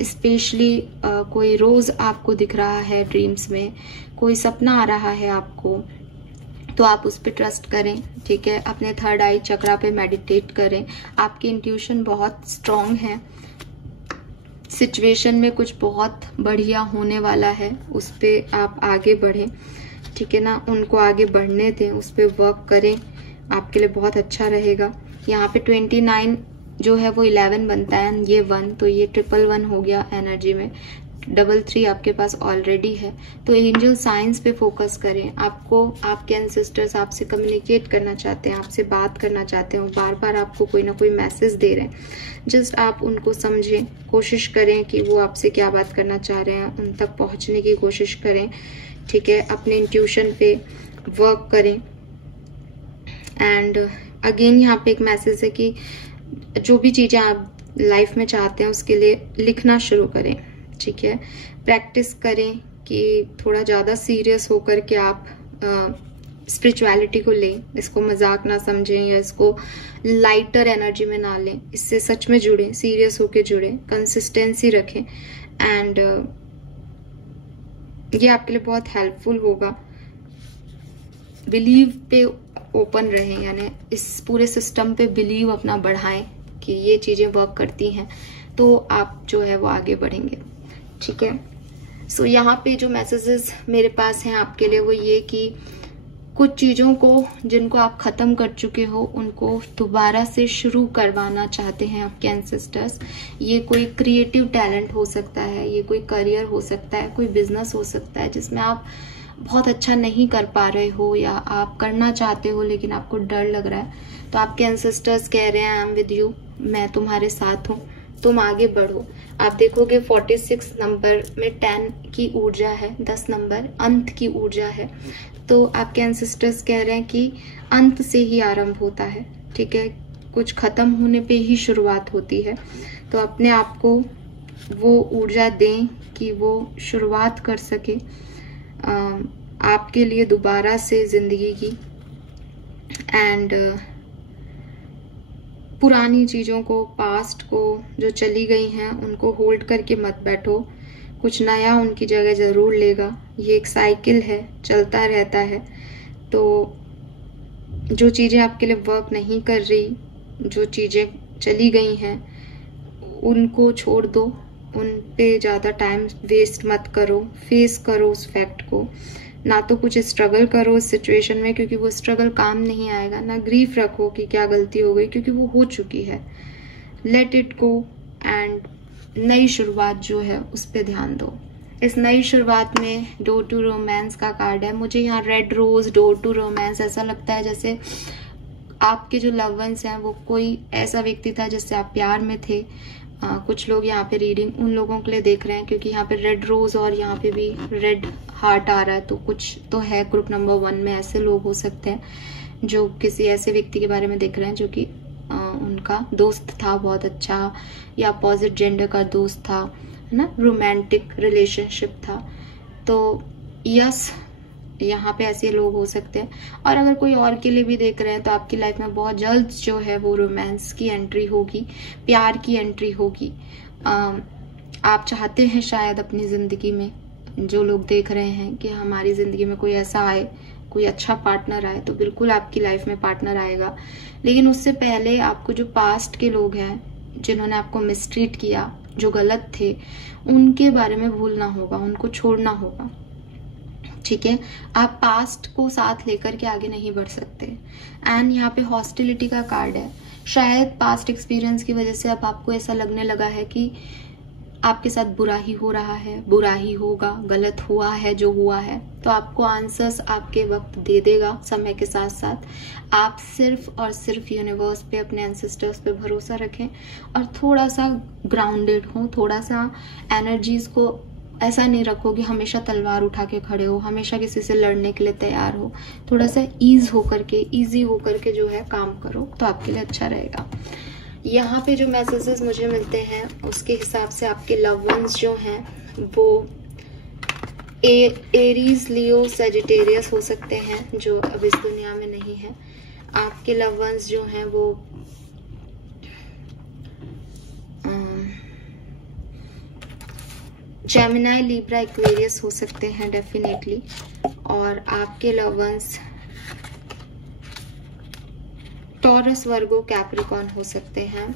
स्पेशली कोई रोज आपको दिख रहा है ड्रीम्स में, कोई सपना आ रहा है आपको, तो आप उस पर ट्रस्ट करें, ठीक है। अपने थर्ड आई चक्रा पे मेडिटेट करें। आपकी इंट्यूशन बहुत स्ट्रांग है, सिचुएशन में कुछ बहुत बढ़िया होने वाला है, उस पर आप आगे बढ़ें, ठीक है ना। उनको आगे बढ़ने दें, उस पर वर्क करें, आपके लिए बहुत अच्छा रहेगा। यहाँ पे 29 जो है वो 11 बनता है, ये 1, तो ये 111 हो गया एनर्जी में। 33 आपके पास ऑलरेडी है। तो एंजल साइंस पे फोकस करें। आपको आपके एंसेस्टर्स आपसे कम्युनिकेट करना चाहते हैं, आपसे बात करना चाहते हैं, बार बार आपको कोई ना कोई मैसेज दे रहे हैं। जस्ट आप उनको समझें, कोशिश करें कि वो आपसे क्या बात करना चाह रहे हैं, उन तक पहुंचने की कोशिश करें, ठीक है। अपने इंट्यूशन पे वर्क करें। एंड अगेन यहाँ पे एक मैसेज है कि जो भी चीजें आप लाइफ में चाहते हैं उसके लिए लिखना शुरू करें, ठीक है। प्रैक्टिस करें कि थोड़ा ज्यादा सीरियस होकर के आप स्पिरिचुअलिटी को लें, इसको मजाक ना समझें या इसको लाइटर एनर्जी में ना लें। इससे सच में जुड़ें, सीरियस होकर जुड़ें, कंसिस्टेंसी रखें एंड ये आपके लिए बहुत हेल्पफुल होगा। बिलीव पे ओपन रहें, यानी इस पूरे सिस्टम पे बिलीव अपना बढ़ाएं कि ये चीजें वर्क करती हैं, तो आप जो है वो आगे बढ़ेंगे, ठीक है। सो यहाँ पे जो मैसेजेस मेरे पास हैं आपके लिए वो ये कि कुछ चीजों को जिनको आप खत्म कर चुके हो उनको दोबारा से शुरू करवाना चाहते हैं आपके एंसेस्टर्स। ये कोई क्रिएटिव टैलेंट हो सकता है, ये कोई करियर हो सकता है, कोई बिजनेस हो सकता है जिसमें आप बहुत अच्छा नहीं कर पा रहे हो या आप करना चाहते हो लेकिन आपको डर लग रहा है। तो आपके एंसेस्टर्स कह रहे हैं आई एम विद यू, मैं तुम्हारे साथ हूँ, तुम आगे बढ़ो। आप देखोगे 46 नंबर में 10 की ऊर्जा है, 10 नंबर अंत की ऊर्जा है। तो आपके एंसेस्टर्स कह रहे हैं कि अंत से ही आरंभ होता है, ठीक है। कुछ खत्म होने पे ही शुरुआत होती है। तो अपने आप को वो ऊर्जा दें कि वो शुरुआत कर सके आपके लिए दोबारा से जिंदगी की। एंड पुरानी चीजों को, पास्ट को जो चली गई हैं उनको होल्ड करके मत बैठो, कुछ नया उनकी जगह जरूर लेगा। ये एक साइकिल है, चलता रहता है। तो जो चीजें आपके लिए वर्क नहीं कर रही, जो चीजें चली गई हैं उनको छोड़ दो, उन पे ज्यादा टाइम वेस्ट मत करो, फेस करो उस फैक्ट को। ना तो कुछ स्ट्रगल करो उस सिचुएशन में क्योंकि वो स्ट्रगल काम नहीं आएगा, ना ग्रीफ रखो कि क्या गलती हो गई क्योंकि वो हो चुकी है। लेट इट गो एंड नई शुरुआत जो है उस पे ध्यान दो। इस नई शुरुआत में डोर टू रोमांस का कार्ड है। मुझे यहाँ red rose, door to romance ऐसा लगता है जैसे आपके जो लव वंस हैं वो कोई ऐसा व्यक्ति था जिससे आप प्यार में थे। कुछ लोग यहाँ पे रीडिंग उन लोगों के लिए देख रहे हैं, क्योंकि यहाँ पे रेड रोज और यहाँ पे भी रेड हार्ट आ रहा है, तो कुछ तो है। ग्रुप नंबर 1 में ऐसे लोग हो सकते हैं जो किसी ऐसे व्यक्ति के बारे में देख रहे हैं जो कि उनका दोस्त था बहुत अच्छा, या अपोजिट जेंडर का दोस्त था, है ना, रोमांटिक रिलेशनशिप था। तो यस, यहाँ पे ऐसे लोग हो सकते हैं। और अगर कोई और के लिए भी देख रहे हैं तो आपकी लाइफ में बहुत जल्द जो है वो रोमांस की एंट्री होगी, प्यार की एंट्री होगी। आप चाहते हैं शायद अपनी जिंदगी में, जो लोग देख रहे हैं कि हमारी जिंदगी में कोई ऐसा आए, कोई अच्छा पार्टनर आए, तो बिल्कुल आपकी लाइफ में पार्टनर आएगा। लेकिन उससे पहले आपको जो पास्ट के लोग हैं जिन्होंने आपको मिसट्रीट किया, जो गलत थे, उनके बारे में भूलना होगा, उनको छोड़ना होगा। ठीक है, आप पास्ट को साथ लेकर के आगे नहीं बढ़ सकते। एंड यहाँ पे हॉस्टिलिटी का कार्ड है। शायद पास्ट एक्सपीरियंस की वजह से अब आपको ऐसा लगने लगा है कि आपके साथ बुरा ही हो रहा है, बुरा ही होगा, गलत हुआ है जो हुआ है। तो आपको आंसर्स आपके वक्त दे देगा समय के साथ साथ। आप सिर्फ और सिर्फ यूनिवर्स पे, अपने एंसेस्टर्स पे भरोसा रखें और थोड़ा सा ग्राउंडेड हो, थोड़ा सा एनर्जीज को ऐसा नहीं रखो कि हमेशा तलवार उठा के खड़े हो, हमेशा किसी से लड़ने के लिए तैयार हो। थोड़ा सा ईजी होकर के जो है काम करो, तो आपके लिए अच्छा रहेगा। यहाँ पे जो मैसेजेस मुझे मिलते हैं उसके हिसाब से आपके लव वंस जो हैं वो एरीज, लियो, सजिटेरियस हो सकते हैं जो अब इस दुनिया में नहीं है। आपके लव वंस जो हैं वो जेमिनाई, लिब्रा, एक्वेरियस हो सकते हैं डेफिनेटली। और आपके लव वंस टॉरस, वर्गो, कैप्रिकॉर्न हो सकते हैं।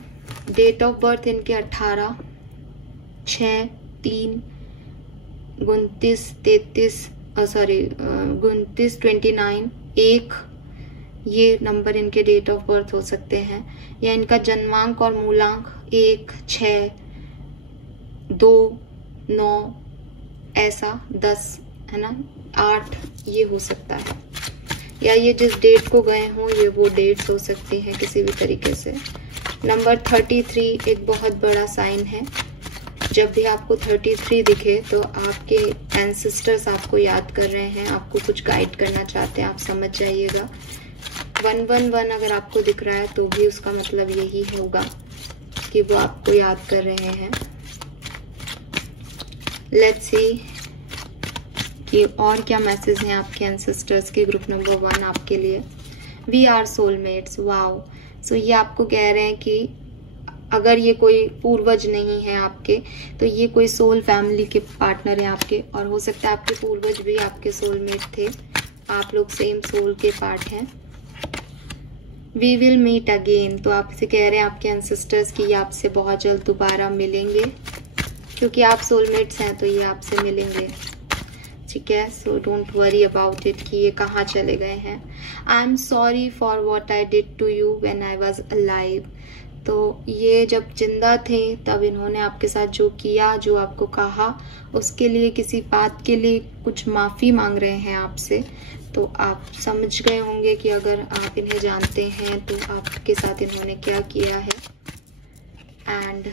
डेट ऑफ बर्थ इनके 18, 6, 3, 29, 29, 29, 1, ये नंबर इनके डेट ऑफ बर्थ हो सकते हैं। या इनका जन्मांक और मूलांक 1, 6, 2, 9, ऐसा 10, है ना, 8, ये हो सकता है। या ये जिस डेट को गए हों ये वो डेट्स हो सकती हैं किसी भी तरीके से। नंबर 33 एक बहुत बड़ा साइन है। जब भी आपको 33 दिखे तो आपके एंसेस्टर्स आपको याद कर रहे हैं, आपको कुछ गाइड करना चाहते हैं, आप समझ जाइएगा। 111 अगर आपको दिख रहा है तो भी उसका मतलब यही होगा कि वो आपको याद कर रहे हैं। लेट्स सी कि और क्या मैसेज हैं आपके एंसेस्टर्स के ग्रुप नंबर 1 आपके लिए। We are soulmates, wow. So ये आपको कह रहे हैं कि अगर ये कोई पूर्वज नहीं है आपके, तो ये कोई सोल फैमिली के पार्टनर हैं आपके। और हो सकता है आपके पूर्वज भी आपके सोलमेट थे, आप लोग सेम सोल के पार्ट हैं। वी विल मीट अगेन, तो आपसे कह रहे हैं आपके एंसेस्टर्स कि ये आपसे बहुत जल्द दोबारा मिलेंगे, क्योंकि आप सोलमेट्स हैं तो ये आपसे मिलेंगे। ठीक है, so don't worry about it कि ये कहाँ चले गए हैं। I am sorry for what I did to you when I was alive. तो ये जब जिंदा थे तब इन्होंने आपके साथ जो किया, जो आपको कहा, उसके लिए, किसी बात के लिए कुछ माफी मांग रहे हैं आपसे। तो आप समझ गए होंगे कि अगर आप इन्हें जानते हैं तो आपके साथ इन्होंने क्या किया है। And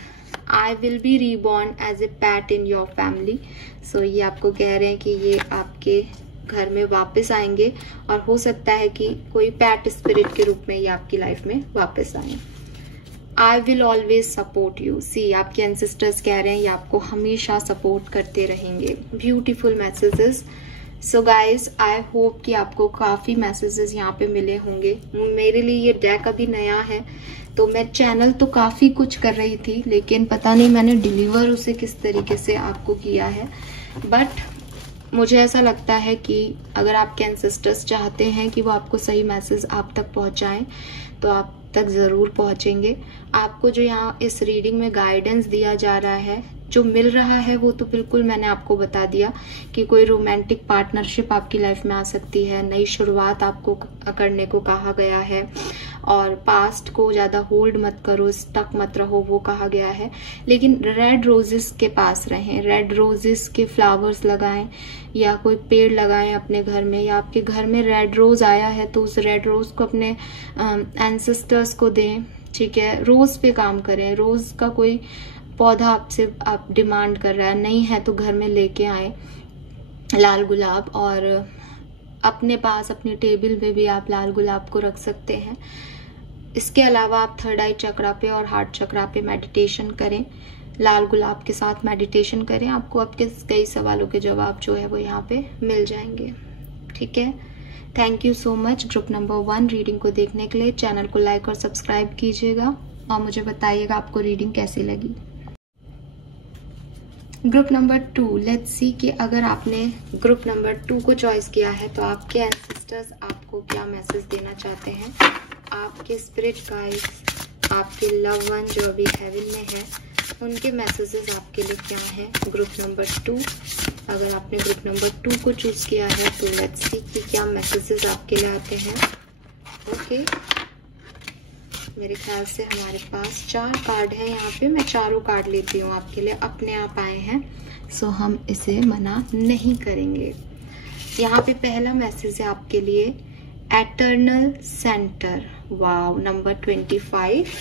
I will be reborn as a pet in your family. So ये आपको कह रहे हैं कि ये आपके घर में वापस आएंगे और हो सकता है कि कोई पैट स्पिरिट के रूप में ये आपकी लाइफ में वापस आए। I will always support you. See आपके एंसेस्टर्स कह रहे हैं ये आपको हमेशा सपोर्ट करते रहेंगे। Beautiful messages. So guys I hope कि आपको काफी मैसेजेस यहाँ पे मिले होंगे। मेरे लिए ये डेक अभी नया है तो मैं चैनल तो काफी कुछ कर रही थी, लेकिन पता नहीं मैंने डिलीवर उसे किस तरीके से आपको किया है। बट मुझे ऐसा लगता है कि अगर आपके एंसेस्टर्स चाहते हैं कि वो आपको सही मैसेज आप तक पहुंचाएं तो आप तक जरूर पहुंचेंगे। आपको जो यहाँ इस रीडिंग में गाइडेंस दिया जा रहा है, जो मिल रहा है, वो तो बिल्कुल मैंने आपको बता दिया कि कोई रोमांटिक पार्टनरशिप आपकी लाइफ में आ सकती है, नई शुरुआत आपको करने को कहा गया है। और पास्ट को ज़्यादा होल्ड मत करो, स्टक मत रहो, वो कहा गया है। लेकिन रेड रोजेस के पास रहें, रेड रोजेस के फ्लावर्स लगाएं या कोई पेड़ लगाएं अपने घर में, या आपके घर में रेड रोज आया है तो उस रेड रोज को अपने एंसेस्टर्स को दें। ठीक है, रोज पे काम करें। रोज का कोई पौधा आपसे आप डिमांड कर रहा है, नहीं है तो घर में लेके आए लाल गुलाब, और अपने पास अपनी टेबल पे भी आप लाल गुलाब को रख सकते हैं। इसके अलावा आप थर्ड आई चक्रा पे और हार्ट चक्रा पे मेडिटेशन करें, लाल गुलाब के साथ मेडिटेशन करें। आपको आपके कई सवालों के जवाब जो है वो यहाँ पे मिल जाएंगे। ठीक है, thank you so much group number 1 reading को देखने के लिए। चैनल को लाइक और सब्सक्राइब कीजिएगा और मुझे बताइएगा आपको रीडिंग कैसी लगी। ग्रुप नंबर 2, लेट्स सी कि अगर आपने ग्रुप नंबर 2 को चॉइस किया है तो आपके एंसेस्टर्स आपको क्या मैसेज देना चाहते हैं। आपके स्पिरिट गाइड्स, आपके लव वन जो अभी हेवन में है, उनके मैसेजेस आपके लिए क्या हैं। ग्रुप नंबर 2, अगर आपने ग्रुप नंबर 2 को चूज किया है तो लेट्स सी कि क्या मैसेजेस आपके लिए आते हैं। ओके, मेरे ख्याल से हमारे पास 4 कार्ड है यहाँ पे। मैं चारों कार्ड लेती हूँ आपके लिए, अपने आप आए हैं, सो हम इसे मना नहीं करेंगे। यहाँ पे पहला मैसेज है आपके लिए, eternal centre. Wow, number 25।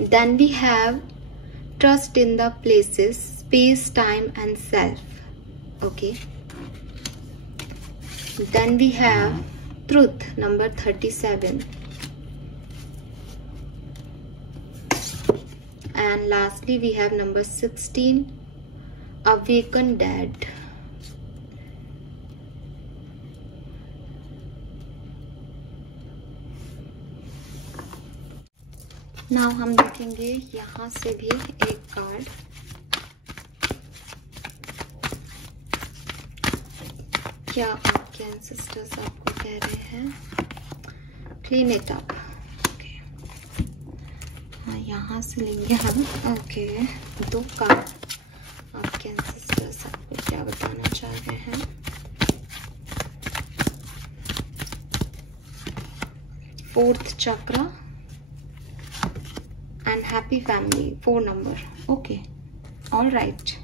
Then we have trust in the places, space, time and self. Okay, then we have truth, number 37। And lastly we have number 16, awakened dead. Now हम देखेंगे यहाँ से भी एक कार्ड। क्या आपके एंसेस्टर्स आपको कह रहे हैं? Clean it up. यहाँ से लेंगे हम। ओके, 2 कार्ड आपके एंसेस्टर्स आपको क्या बताना चाह रहे हैं। Fourth chakra and happy family, 4 number. Okay, all right.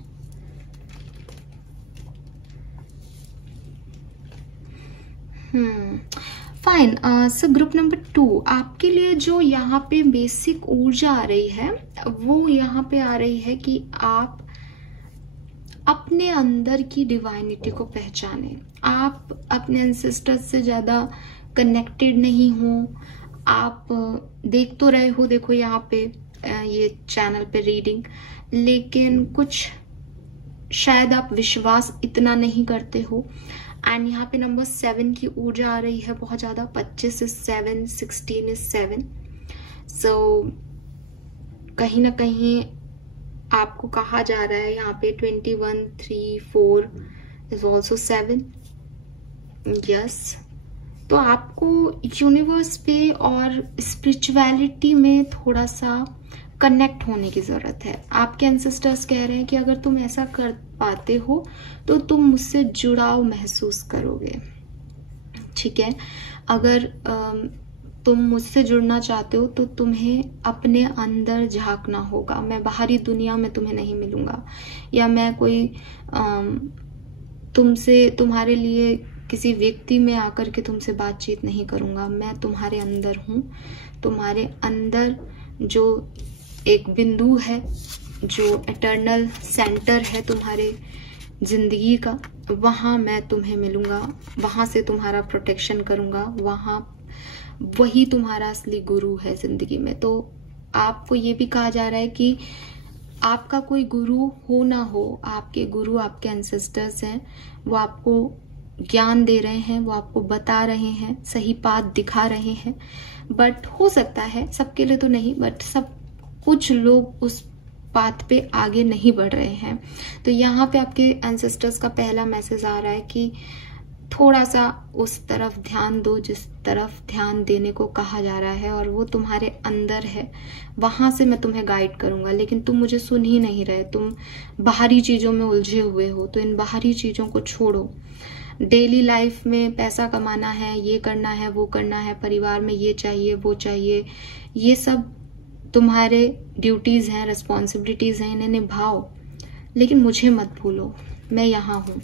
Fine. So group number 2, आपके लिए जो यहाँ पे बेसिक ऊर्जा आ रही है वो यहाँ पे आ रही है कि आप अपने अंदर की डिवाइनिटी को पहचाने। आप अपने एंसेस्टर्स से ज्यादा कनेक्टेड नहीं हो। आप देख तो रहे हो, देखो यहाँ पे ये चैनल पे रीडिंग, लेकिन कुछ शायद आप विश्वास इतना नहीं करते हो। एंड यहाँ पे नंबर 7 की ऊर्जा आ रही है बहुत ज्यादा। 25 is 7, 16 is 7। सो कहीं ना कहीं आपको कहा जा रहा है यहाँ पे 21, 3, 4 is also 7। यस, तो आपको यूनिवर्स पे और स्पिरिचुअलिटी में थोड़ा सा कनेक्ट होने की जरूरत है। आपके एंसेस्टर्स कह रहे हैं कि अगर तुम ऐसा कर पाते हो तो तुम मुझसे जुड़ाव महसूस करोगे। ठीक है, अगर तुम मुझसे जुड़ना चाहते हो तो तुम्हें अपने अंदर झांकना होगा। मैं बाहरी दुनिया में तुम्हें नहीं मिलूंगा, या मैं कोई तुमसे, तुम्हारे लिए किसी व्यक्ति में आकर के तुमसे बातचीत नहीं करूंगा। मैं तुम्हारे अंदर हूं। तुम्हारे अंदर जो एक बिंदु है, जो एटर्नल सेंटर है तुम्हारे जिंदगी का, वहां मैं तुम्हें मिलूंगा, वहां से तुम्हारा प्रोटेक्शन करूंगा। वहां वही तुम्हारा असली गुरु है जिंदगी में। तो आपको ये भी कहा जा रहा है कि आपका कोई गुरु हो ना हो, आपके गुरु आपके एंसेस्टर्स हैं। वो आपको ज्ञान दे रहे हैं, वो आपको बता रहे हैं, सही पाथ दिखा रहे हैं। बट हो सकता है, सबके लिए तो नहीं, बट सब कुछ लोग उस पाथ पे आगे नहीं बढ़ रहे हैं। तो यहाँ पे आपके एंसेस्टर्स का पहला मैसेज आ रहा है कि थोड़ा सा उस तरफ ध्यान दो जिस तरफ ध्यान देने को कहा जा रहा है, और वो तुम्हारे अंदर है। वहां से मैं तुम्हें गाइड करूंगा, लेकिन तुम मुझे सुन ही नहीं रहे। तुम बाहरी चीजों में उलझे हुए हो, तो इन बाहरी चीजों को छोड़ो। डेली लाइफ में पैसा कमाना है, ये करना है, वो करना है, परिवार में ये चाहिए, वो चाहिए, ये सब तुम्हारे ड्यूटीज हैं, रिस्पॉन्सिबिलिटीज हैं, इन्हें निभाओ, लेकिन मुझे मत भूलो, मैं यहाँ हूँ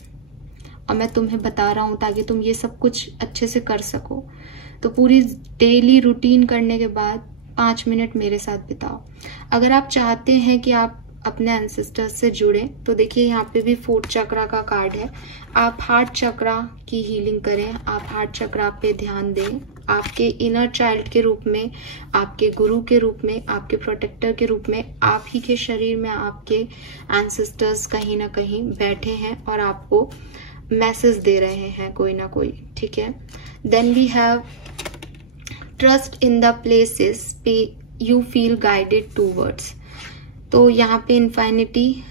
और मैं तुम्हें बता रहा हूँ ताकि तुम ये सब कुछ अच्छे से कर सको। तो पूरी डेली रूटीन करने के बाद 5 मिनट मेरे साथ बिताओ। अगर आप चाहते हैं कि आप अपने एंसेस्टर्स से जुड़े तो देखिए यहाँ पे भी 4th चक्रा का कार्ड है। आप हार्ट चक्रा की हीलिंग करें, आप हार्ट चक्रा पे ध्यान दें, आपके इनर चाइल्ड के रूप में, आपके गुरु के रूप में, आपके प्रोटेक्टर के रूप में, आप ही के शरीर में आपके एंसेस्टर्स कहीं ना कहीं बैठे हैं और आपको मैसेज दे रहे हैं कोई ना कोई, ठीक है। Then we have trust in the places पे यू फील गाइडेड टूवर्ड्स। तो यहाँ पे इन्फाइनिटी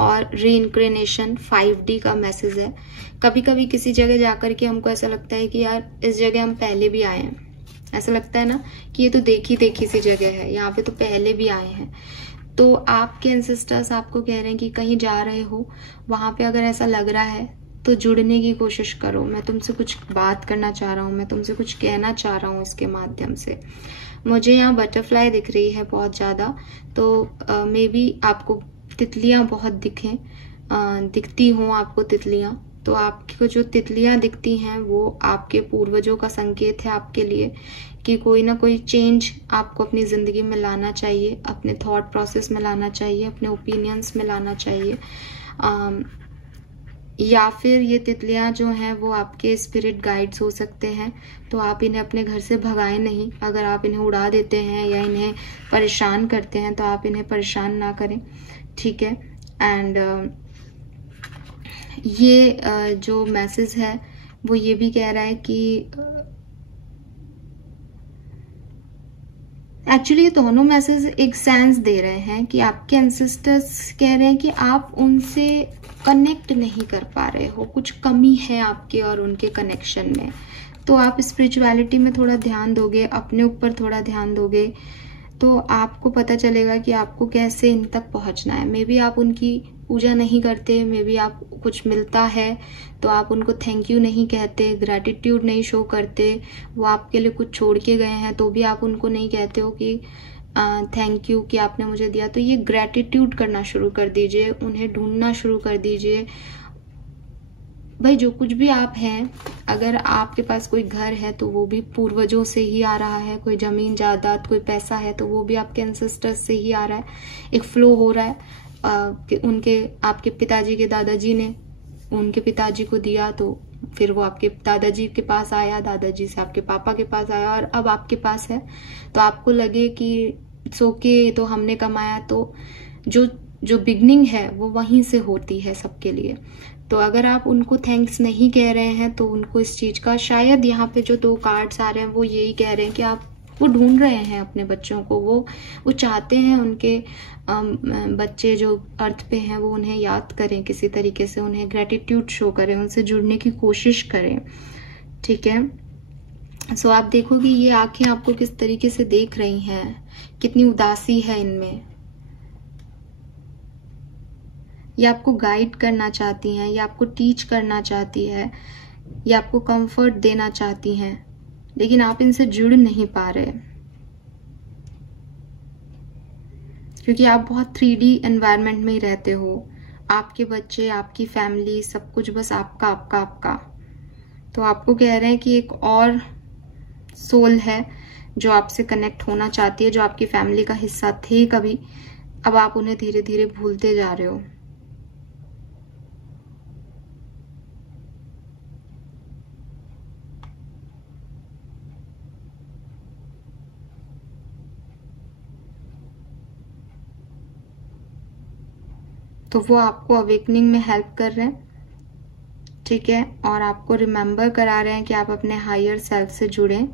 और रीइंक्रेनेशन 5D का मैसेज है। कभी कभी किसी जगह जाकर के हमको ऐसा लगता है कि यार इस जगह हम पहले भी आए हैं, ऐसा लगता है ना कि ये तो देखी देखी सी जगह है, यहाँ पे तो पहले भी आए हैं। तो आपके एंसेस्टर्स आपको कह रहे हैं कि कहीं जा रहे हो, वहां पे अगर ऐसा लग रहा है तो जुड़ने की कोशिश करो। मैं तुमसे कुछ बात करना चाह रहा हूँ, मैं तुमसे कुछ कहना चाह रहा हूँ इसके माध्यम से। मुझे यहाँ बटरफ्लाई दिख रही है बहुत ज़्यादा, तो मे बी आपको तितलियाँ बहुत दिखती हों आपको तितलियाँ। तो आपको जो तितलियाँ दिखती हैं वो आपके पूर्वजों का संकेत है आपके लिए कि कोई ना कोई चेंज आपको अपनी ज़िंदगी में लाना चाहिए, अपने थॉट प्रोसेस में लाना चाहिए, अपने ओपिनियंस में लाना चाहिए। या फिर ये तितलियां जो हैं वो आपके स्पिरिट गाइड्स हो सकते हैं। तो आप इन्हें अपने घर से भगाएं नहीं। अगर आप इन्हें उड़ा देते हैं या इन्हें परेशान करते हैं तो आप इन्हें परेशान ना करें, ठीक है। एंड ये जो मैसेज है वो ये भी कह रहा है कि एक्चुअली ये दोनों मैसेज एक सेंस दे रहे हैं कि आपके एंसेस्टर्स कह रहे हैं कि आप उनसे कनेक्ट नहीं कर पा रहे हो, कुछ कमी है आपके और उनके कनेक्शन में। तो आप स्पिरिचुअलिटी में थोड़ा ध्यान दोगे, अपने ऊपर थोड़ा ध्यान दोगे, तो आपको पता चलेगा कि आपको कैसे इन तक पहुंचना है। मे बी आप उनकी पूजा नहीं करते, मे बी आप कुछ मिलता है तो आप उनको थैंक यू नहीं कहते, ग्रैटिट्यूड नहीं शो करते। वो आपके लिए कुछ छोड़ के गए हैं तो भी आप उनको नहीं कहते हो कि थैंक यू कि आपने मुझे दिया। तो ये ग्रैटिट्यूड करना शुरू कर दीजिए, उन्हें ढूंढना शुरू कर दीजिए। भाई जो कुछ भी आप हैं, अगर आपके पास कोई घर है तो वो भी पूर्वजों से ही आ रहा है, कोई जमीन जायदाद कोई पैसा है तो वो भी आपके एंसेस्टर्स से ही आ रहा है। एक फ्लो हो रहा है कि उनके आपके पिताजी के दादाजी ने उनके पिताजी को दिया तो फिर वो आपके दादाजी के पास आया, दादाजी से आपके पापा के पास आया और अब आपके पास है। तो आपको लगे कि इट्स ओके, तो हमने कमाया, तो जो बिगनिंग है वो वहीं से होती है सबके लिए। तो अगर आप उनको थैंक्स नहीं कह रहे हैं तो उनको इस चीज का, शायद यहाँ पे जो 2 कार्ड्स आ रहे हैं वो यही कह रहे हैं कि आप वो ढूंढ रहे हैं अपने बच्चों को, वो चाहते हैं उनके बच्चे जो अर्थ पे हैं वो उन्हें याद करें, किसी तरीके से उन्हें ग्रेटिट्यूड शो करें, उनसे जुड़ने की कोशिश करें, ठीक है। सो आप देखोगे ये आंखें आपको किस तरीके से देख रही हैं, कितनी उदासी है इनमें। ये आपको गाइड करना चाहती हैं, ये आपको टीच करना चाहती है, ये आपको कंफर्ट देना चाहती हैं, लेकिन आप इनसे जुड़ नहीं पा रहे क्योंकि आप बहुत 3D एनवायरनमेंट में ही रहते हो। आपके बच्चे, आपकी फैमिली, सब कुछ बस आपका आपका आपका। तो आपको कह रहे हैं कि एक और सोल है जो आपसे कनेक्ट होना चाहती है, जो आपकी फैमिली का हिस्सा थे कभी, अब आप उन्हें धीरे धीरे भूलते जा रहे हो। तो वो आपको अवेकनिंग में हेल्प कर रहे हैं, ठीक है, और आपको रिमेम्बर करा रहे हैं कि आप अपने हायर सेल्फ से जुड़ें।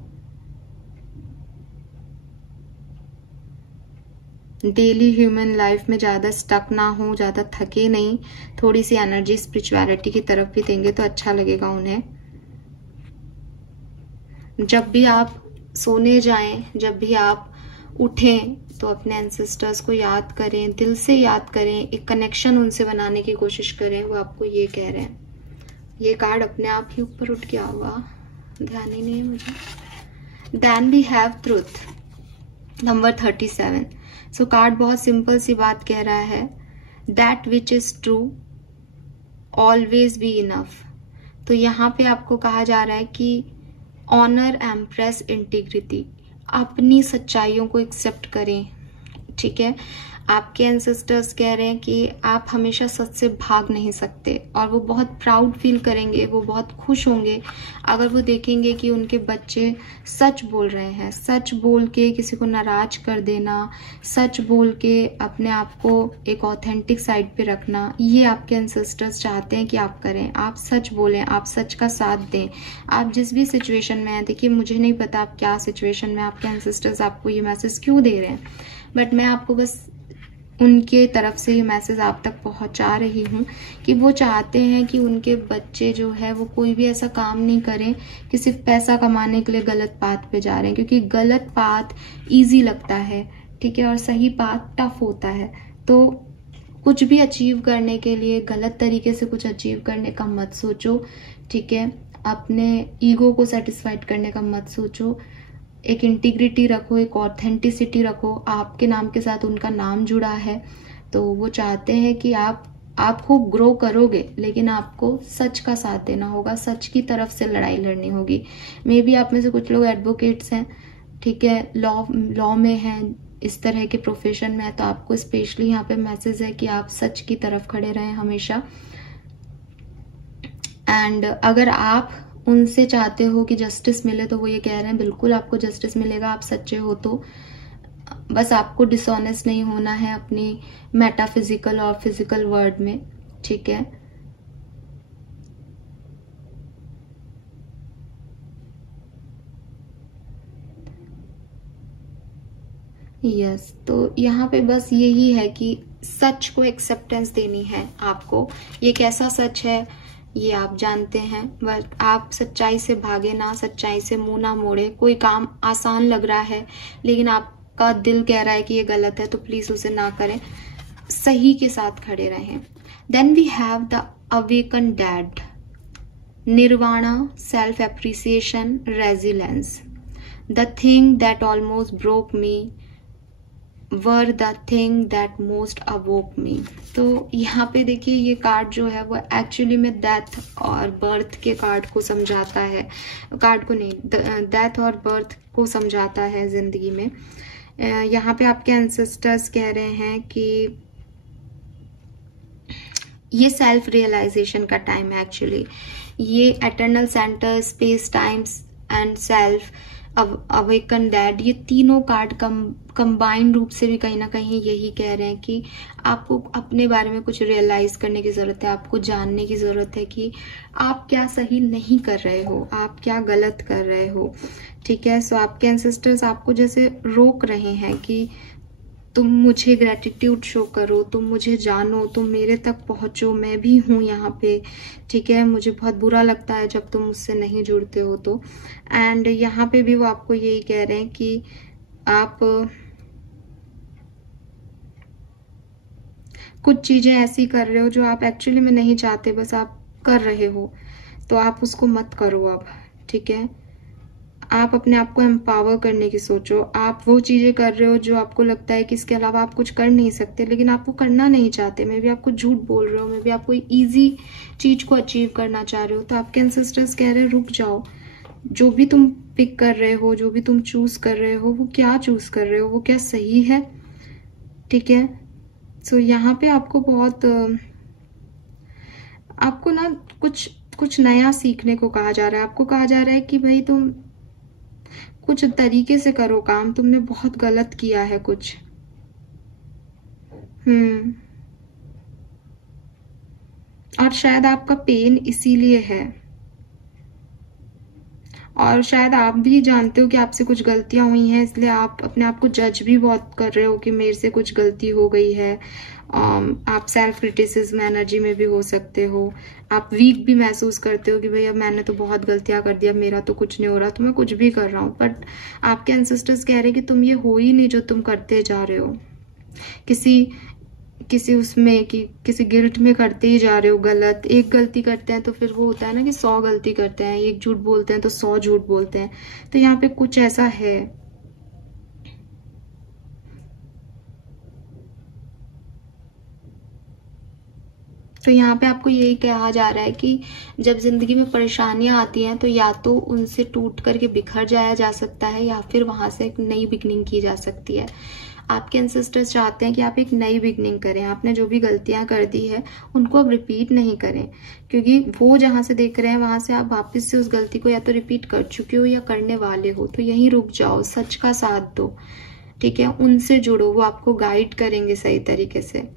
डेली ह्यूमन लाइफ में ज्यादा स्टक ना हो, ज्यादा थके नहीं, थोड़ी सी एनर्जी स्पिरिचुअलिटी की तरफ भी देंगे तो अच्छा लगेगा उन्हें। जब भी आप सोने जाएं, जब भी आप उठें तो अपने एंसेस्टर्स को याद करें, दिल से याद करें, एक कनेक्शन उनसे बनाने की कोशिश करें। वो आपको ये कह रहे हैं, ये कार्ड अपने आप ही ऊपर उठ गया हुआ, ध्यान ही नहीं है मुझे। Then we have truth number 37। So card बहुत सिंपल सी बात कह रहा है, that which is true always be enough. तो यहाँ पे आपको कहा जा रहा है कि ऑनर एम्प्रेस इंटीग्रिटी, अपनी सच्चाइयों को एक्सेप्ट करें, ठीक है। आपके एंसेस्टर्स कह रहे हैं कि आप हमेशा सच से भाग नहीं सकते, और वो बहुत प्राउड फील करेंगे, वो बहुत खुश होंगे अगर वो देखेंगे कि उनके बच्चे सच बोल रहे हैं। सच बोल के किसी को नाराज कर देना, सच बोल के अपने आप को एक ऑथेंटिक साइड पे रखना, ये आपके एंसेस्टर्स चाहते हैं कि आप करें। आप सच बोलें, आप सच का साथ दें, आप जिस भी सिचुएशन में हैं। देखिए, मुझे नहीं पता आप क्या सिचुएशन में, आपके एंसेस्टर्स आपको ये मैसेज क्यों दे रहे हैं, बट मैं आपको बस उनके तरफ से ये मैसेज आप तक पहुंचा रही हूँ कि वो चाहते हैं कि उनके बच्चे जो है वो कोई भी ऐसा काम नहीं करें कि सिर्फ पैसा कमाने के लिए गलत पाथ पे जा रहे हैं, क्योंकि गलत पाथ इजी लगता है, ठीक है, और सही पाथ टफ होता है। तो कुछ भी अचीव करने के लिए गलत तरीके से कुछ अचीव करने का मत सोचो, ठीक है। अपने ईगो को सेटिस्फाइड करने का मत सोचो, एक इंटीग्रिटी रखो, एक ऑथेंटिसिटी रखो। आपके नाम के साथ उनका नाम जुड़ा है, तो वो चाहते हैं कि आप खूब ग्रो करोगे, लेकिन आपको सच का साथ देना होगा, सच की तरफ से लड़ाई लड़नी होगी। मे बी आप में से कुछ लोग एडवोकेट्स हैं, ठीक है, लॉ में हैं, इस तरह के प्रोफेशन में है, तो आपको स्पेशली यहाँ पे मैसेज है कि आप सच की तरफ खड़े रहें हमेशा। एंड अगर आप उनसे चाहते हो कि जस्टिस मिले, तो वो ये कह रहे हैं बिल्कुल आपको जस्टिस मिलेगा, आप सच्चे हो तो। बस आपको डिसऑनेस्ट नहीं होना है अपनी मेटाफिजिकल और फिजिकल वर्ल्ड में, ठीक है। यस, तो यहाँ पे बस यही है कि सच को एक्सेप्टेंस देनी है आपको। ये कैसा सच है ये आप जानते हैं, बस आप सच्चाई से भागे ना, सच्चाई से मुंह ना मोड़े। कोई काम आसान लग रहा है लेकिन आपका दिल कह रहा है कि ये गलत है, तो प्लीज उसे ना करें, सही के साथ खड़े रहें। Then we have the awaken dead, nirvana, self appreciation, resilience. The thing that almost broke me were the thing that most awoke me. तो यहाँ पे देखिए, ये कार्ड जो है वो एक्चुअली में डेथ और बर्थ के कार्ड को समझाता है, कार्ड को नहीं, डेथ और बर्थ को समझाता है जिंदगी में। यहाँ पे आपके एंसेस्टर्स कह रहे हैं कि ये सेल्फ रियलाइजेशन का टाइम है। एक्चुअली ये eternal centre, space, times and self, awaken dad, ये तीनों कार्ड कंबाइंड रूप से भी कहीं ना कहीं यही कह रहे हैं कि आपको अपने बारे में कुछ रियलाइज करने की जरूरत है, आपको जानने की जरूरत है कि आप क्या सही नहीं कर रहे हो, आप क्या गलत कर रहे हो, ठीक है। सो आपके एंसेस्टर्स आपको जैसे रोक रहे हैं कि तुम मुझे ग्रेटिट्यूड शो करो, तुम मुझे जानो, तुम मेरे तक पहुंचो, मैं भी हूँ यहाँ पे, ठीक है। मुझे बहुत बुरा लगता है जब तुम मुझसे नहीं जुड़ते हो तो। एंड यहाँ पे भी वो आपको यही कह रहे हैं कि आप कुछ चीजें ऐसी कर रहे हो जो आप एक्चुअली में नहीं चाहते, बस आप कर रहे हो, तो आप उसको मत करो अब, ठीक है। आप अपने आप को एम्पावर करने की सोचो। आप वो चीजें कर रहे हो जो आपको लगता है कि इसके अलावा आप कुछ कर नहीं सकते, लेकिन आप वो करना नहीं चाहते। मे बी आपको झूठ बोल रहे हो, मे बी आप कोई इजी चीज को अचीव करना चाह रहे हो, तो आपके एंसेस्टर्स कह रहे हैं रुक जाओ। जो भी तुम पिक कर रहे हो, जो भी तुम चूज कर रहे हो, वो क्या चूज कर रहे हो, वो क्या सही है, ठीक है। सो यहाँ पे आपको बहुत आपको ना कुछ नया सीखने को कहा जा रहा है। आपको कहा जा रहा है कि भाई तुम कुछ तरीके से करो काम, तुमने बहुत गलत किया है कुछ। और शायद आपका पेन इसीलिए है, और शायद आप भी जानते हो कि आपसे कुछ गलतियां हुई हैं, इसलिए आप अपने आप को जज भी बहुत कर रहे हो कि मेरे से कुछ गलती हो गई है। आप सेल्फ क्रिटिसिज्म एनर्जी में भी हो सकते हो। आप वीक भी महसूस करते हो कि भाई अब मैंने तो बहुत गलतियां कर दिया, मेरा तो कुछ नहीं हो रहा, तो मैं कुछ भी कर रहा हूँ। बट आपके एंसेस्टर्स कह रहे हैं कि तुम ये हो ही नहीं जो तुम करते जा रहे हो। किसी किसी उसमें कि किसी गिल्ट में करते ही जा रहे हो गलत। एक गलती करते हैं तो फिर वो होता है ना कि 100 गलती करते हैं, एक झूठ बोलते हैं तो 100 झूठ बोलते हैं। तो यहाँ पे कुछ ऐसा है। तो यहाँ पे आपको यही कहा जा रहा है कि जब जिंदगी में परेशानियां आती हैं तो या तो उनसे टूट करके बिखर जाया जा सकता है या फिर वहां से एक नई बिगनिंग की जा सकती है। आपके एंसेस्टर्स चाहते हैं कि आप एक नई बिगनिंग करें। आपने जो भी गलतियां कर दी है उनको अब रिपीट नहीं करें, क्योंकि वो जहां से देख रहे हैं वहां से आप वापस से उस गलती को या तो रिपीट कर चुके हो या करने वाले हो। तो यहीं रुक जाओ, सच का साथ दो, ठीक है। उनसे जुड़ो, वो आपको गाइड करेंगे सही तरीके से।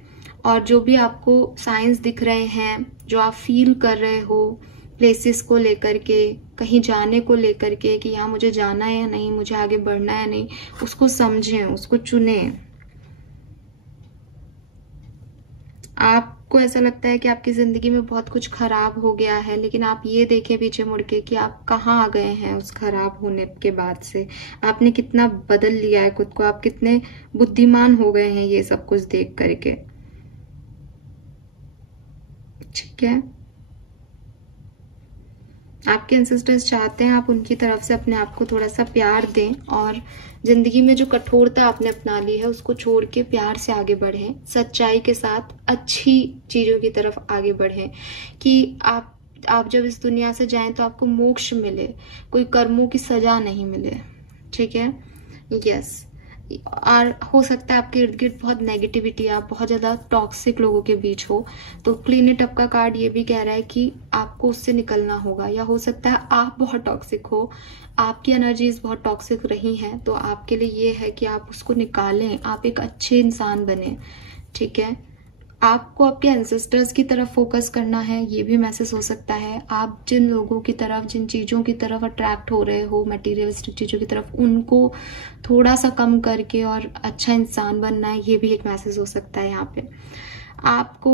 और जो भी आपको साइंस दिख रहे हैं, जो आप फील कर रहे हो प्लेसेस को लेकर के, कहीं जाने को लेकर के कि यहाँ मुझे जाना है या नहीं, मुझे आगे बढ़ना है या नहीं, उसको समझें, उसको चुनें। आपको ऐसा लगता है कि आपकी जिंदगी में बहुत कुछ खराब हो गया है, लेकिन आप ये देखें पीछे मुड़ के कि आप कहाँ आ गए हैं उस खराब होने के बाद से। आपने कितना बदल लिया है खुद को, आप कितने बुद्धिमान हो गए हैं ये सब कुछ देख करके, ठीक है। आपके एंसेस्टर्स चाहते हैं आप उनकी तरफ से अपने आप को थोड़ा सा प्यार दें और जिंदगी में जो कठोरता आपने अपना ली है उसको छोड़ के प्यार से आगे बढ़ें, सच्चाई के साथ अच्छी चीजों की तरफ आगे बढ़ें, कि आप जब इस दुनिया से जाएं तो आपको मोक्ष मिले, कोई कर्मों की सजा नहीं मिले, ठीक है। यस। और हो सकता है आपके इर्द गिर्द बहुत नेगेटिविटी, आप बहुत ज्यादा टॉक्सिक लोगों के बीच हो, तो क्लीन इट अप का कार्ड ये भी कह रहा है कि आपको उससे निकलना होगा। या हो सकता है आप बहुत टॉक्सिक हो, आपकी एनर्जीज बहुत टॉक्सिक रही हैं, तो आपके लिए ये है कि आप उसको निकालें, आप एक अच्छे इंसान बने, ठीक है। आपको आपके एंसेस्टर्स की तरफ फोकस करना है, ये भी मैसेज हो सकता है। आप जिन लोगों की तरफ, जिन चीज़ों की तरफ अट्रैक्ट हो रहे हो, मटेरियलिस्टिक चीज़ों की तरफ, उनको थोड़ा सा कम करके और अच्छा इंसान बनना है, ये भी एक मैसेज हो सकता है। यहाँ पे आपको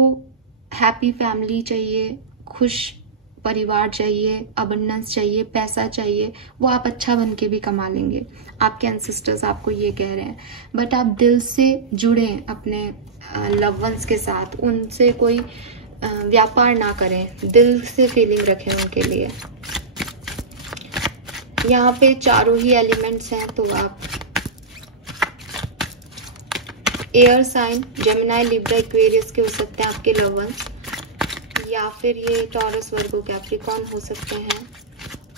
हैप्पी फैमिली चाहिए, खुश परिवार चाहिए, अबंडेंस चाहिए, पैसा चाहिए, वो आप अच्छा बन के भी कमा लेंगे। आपके एंसेस्टर्स आपको ये कह रहे हैं, बट आप दिल से जुड़े अपने लव वंस के साथ, उनसे कोई व्यापार ना करें, दिल से फीलिंग रखें उनके लिए। यहाँ पे चारों ही एलिमेंट्स हैं, तो आप air sign, Gemini, Libra, Aquarius के हो सकते हैं आपके लव वंस, या फिर ये टॉरस, वर्गो, कैप्रिकॉर्न हो सकते हैं,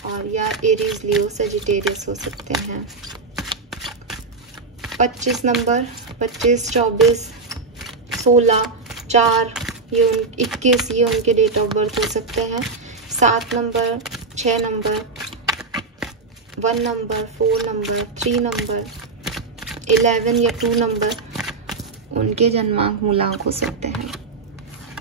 और या एरीज, लियो, सजिटेरियस हो सकते हैं। 25 नंबर, 25, 24, 16, 4, ये 21, ये उनके डेट ऑफ बर्थ हो सकते हैं। 7 number, 6 number, 1 number, 4 number, 3 number, 11 या 2 नंबर उनके जन्मांक मूलांक हो सकते हैं।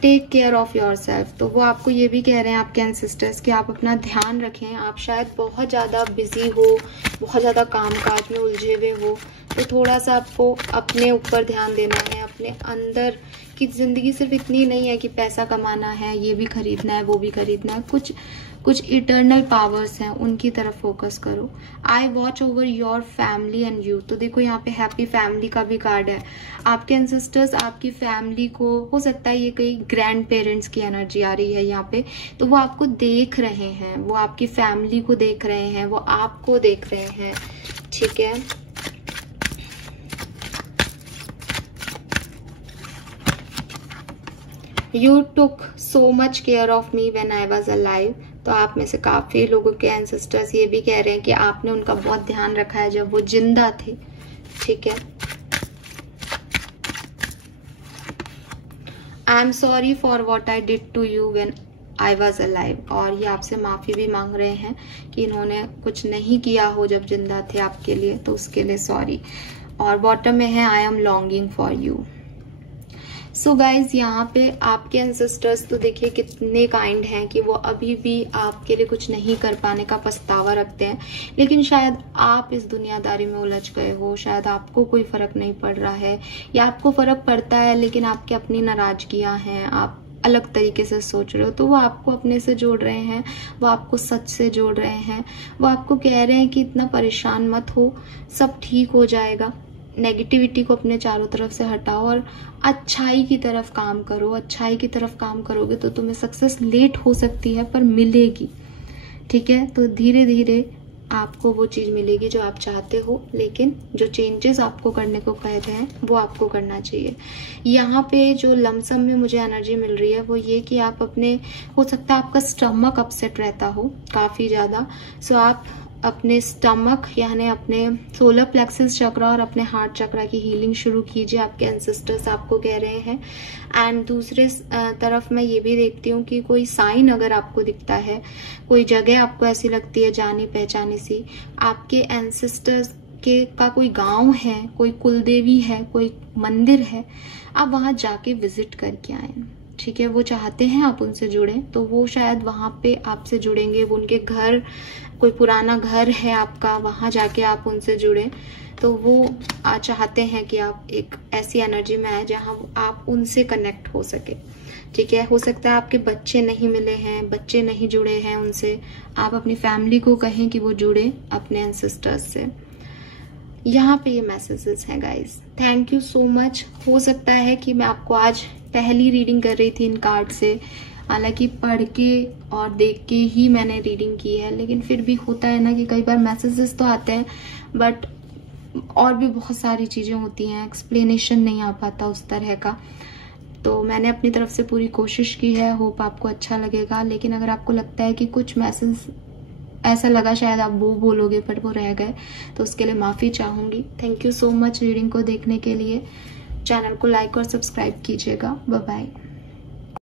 Take care of your self, तो वो आपको ये भी कह रहे हैं आपके एंसेस्टर्स कि आप अपना ध्यान रखें। आप शायद बहुत ज़्यादा बिजी हो, बहुत ज़्यादा काम काज में उलझे हुए हो, तो थोड़ा सा आपको अपने ऊपर ध्यान देना है, अपने अंदर की जिंदगी सिर्फ इतनी नहीं है कि पैसा कमाना है, ये भी खरीदना है, वो भी खरीदना है, कुछ इटर्नल पावर्स हैं, उनकी तरफ फोकस करो। I watch over your family and you, तो देखो यहाँ पे हैप्पी फैमिली का भी कार्ड है। आपके एंसेस्टर्स आपकी फैमिली को, हो सकता है ये कई ग्रैंड पेरेंट्स की एनर्जी आ रही है यहाँ पे, तो वो आपको देख रहे हैं, वो आपकी फैमिली को देख रहे हैं, वो आपको देख रहे हैं, ठीक है। You took so much care of me when I was alive, तो आप में से काफी लोगों के एंसेस्टर्स ये भी कह रहे हैं कि आपने उनका बहुत ध्यान रखा है जब वो जिंदा थे, ठीक है। I am sorry for what I did to you when I was alive, और ये आपसे माफी भी मांग रहे हैं कि इन्होंने कुछ नहीं किया हो जब जिंदा थे आपके लिए, तो उसके लिए सॉरी। और बॉटम में है I M longing for you. So guys, यहाँ पे आपके एंसेस्टर्स तो देखिए कितने काइंड हैं कि वो अभी भी आपके लिए कुछ नहीं कर पाने का पछतावा रखते हैं, लेकिन शायद आप इस दुनियादारी में उलझ गए हो, शायद आपको कोई फर्क नहीं पड़ रहा है, या आपको फर्क पड़ता है लेकिन आपकी अपनी नाराजगियां हैं, आप अलग तरीके से सोच रहे हो, तो वो आपको अपने से जोड़ रहे हैं, वो आपको सच से जोड़ रहे हैं, वो आपको कह रहे हैं कि इतना परेशान मत हो, सब ठीक हो जाएगा, नेगेटिविटी को अपने चारों तरफ से हटाओ और अच्छाई की तरफ काम करो। अच्छाई की तरफ काम करोगे तो तुम्हें सक्सेस लेट हो सकती है पर मिलेगी, ठीक है। तो धीरे धीरे आपको वो चीज़ मिलेगी जो आप चाहते हो, लेकिन जो चेंजेस आपको करने को कह रहे हैं वो आपको करना चाहिए। यहाँ पे जो लमसम में मुझे एनर्जी मिल रही है वो ये कि आप अपने, हो सकता है आपका स्टमक अपसेट रहता हो काफ़ी ज़्यादा, सो आप अपने स्टमक यानी अपने सोलर प्लेक्सस चक्रा और अपने हार्ट चक्रा की हीलिंग शुरू कीजिए, आपके एंसेस्टर्स आपको कह रहे हैं। एंड दूसरे तरफ मैं ये भी देखती हूँ कि कोई साइन अगर आपको दिखता है, कोई जगह आपको ऐसी लगती है जानी पहचानी सी, आपके एंसेस्टर्स के का कोई गांव है, कोई कुलदेवी है, कोई मंदिर है, आप वहाँ जाके विजिट करके आए, ठीक है। वो चाहते हैं आप उनसे जुड़ें तो वो शायद वहाँ पे आपसे जुड़ेंगे। वो उनके घर, कोई पुराना घर है आपका, वहाँ जाके आप उनसे जुड़ें तो वो चाहते हैं कि आप एक ऐसी एनर्जी में आए जहाँ आप उनसे कनेक्ट हो सके, ठीक है। हो सकता है आपके बच्चे नहीं मिले हैं, बच्चे नहीं जुड़े हैं उनसे, आप अपनी फैमिली को कहें कि वो जुड़े अपने एंसेस्टर्स से। यहाँ पे ये मैसेजेस हैं guys. Thank you so much. हो सकता है कि मैं आपको आज पहली रीडिंग कर रही थी इन कार्ड से, हालांकि पढ़ के और देख के ही मैंने रीडिंग की है, लेकिन फिर भी होता है ना कि कई बार मैसेजेस तो आते हैं बट और भी बहुत सारी चीज़ें होती हैं, एक्सप्लेनेशन नहीं आ पाता उस तरह का। तो मैंने अपनी तरफ से पूरी कोशिश की है, होप आपको अच्छा लगेगा। लेकिन अगर आपको लगता है कि कुछ मैसेज ऐसा लगा शायद आप वो बोलोगे पर वो रह गए, तो उसके लिए माफ़ी चाहूँगी। Thank you so much reading को देखने के लिए। चैनल को लाइक और सब्सक्राइब कीजिएगा। Bye bye.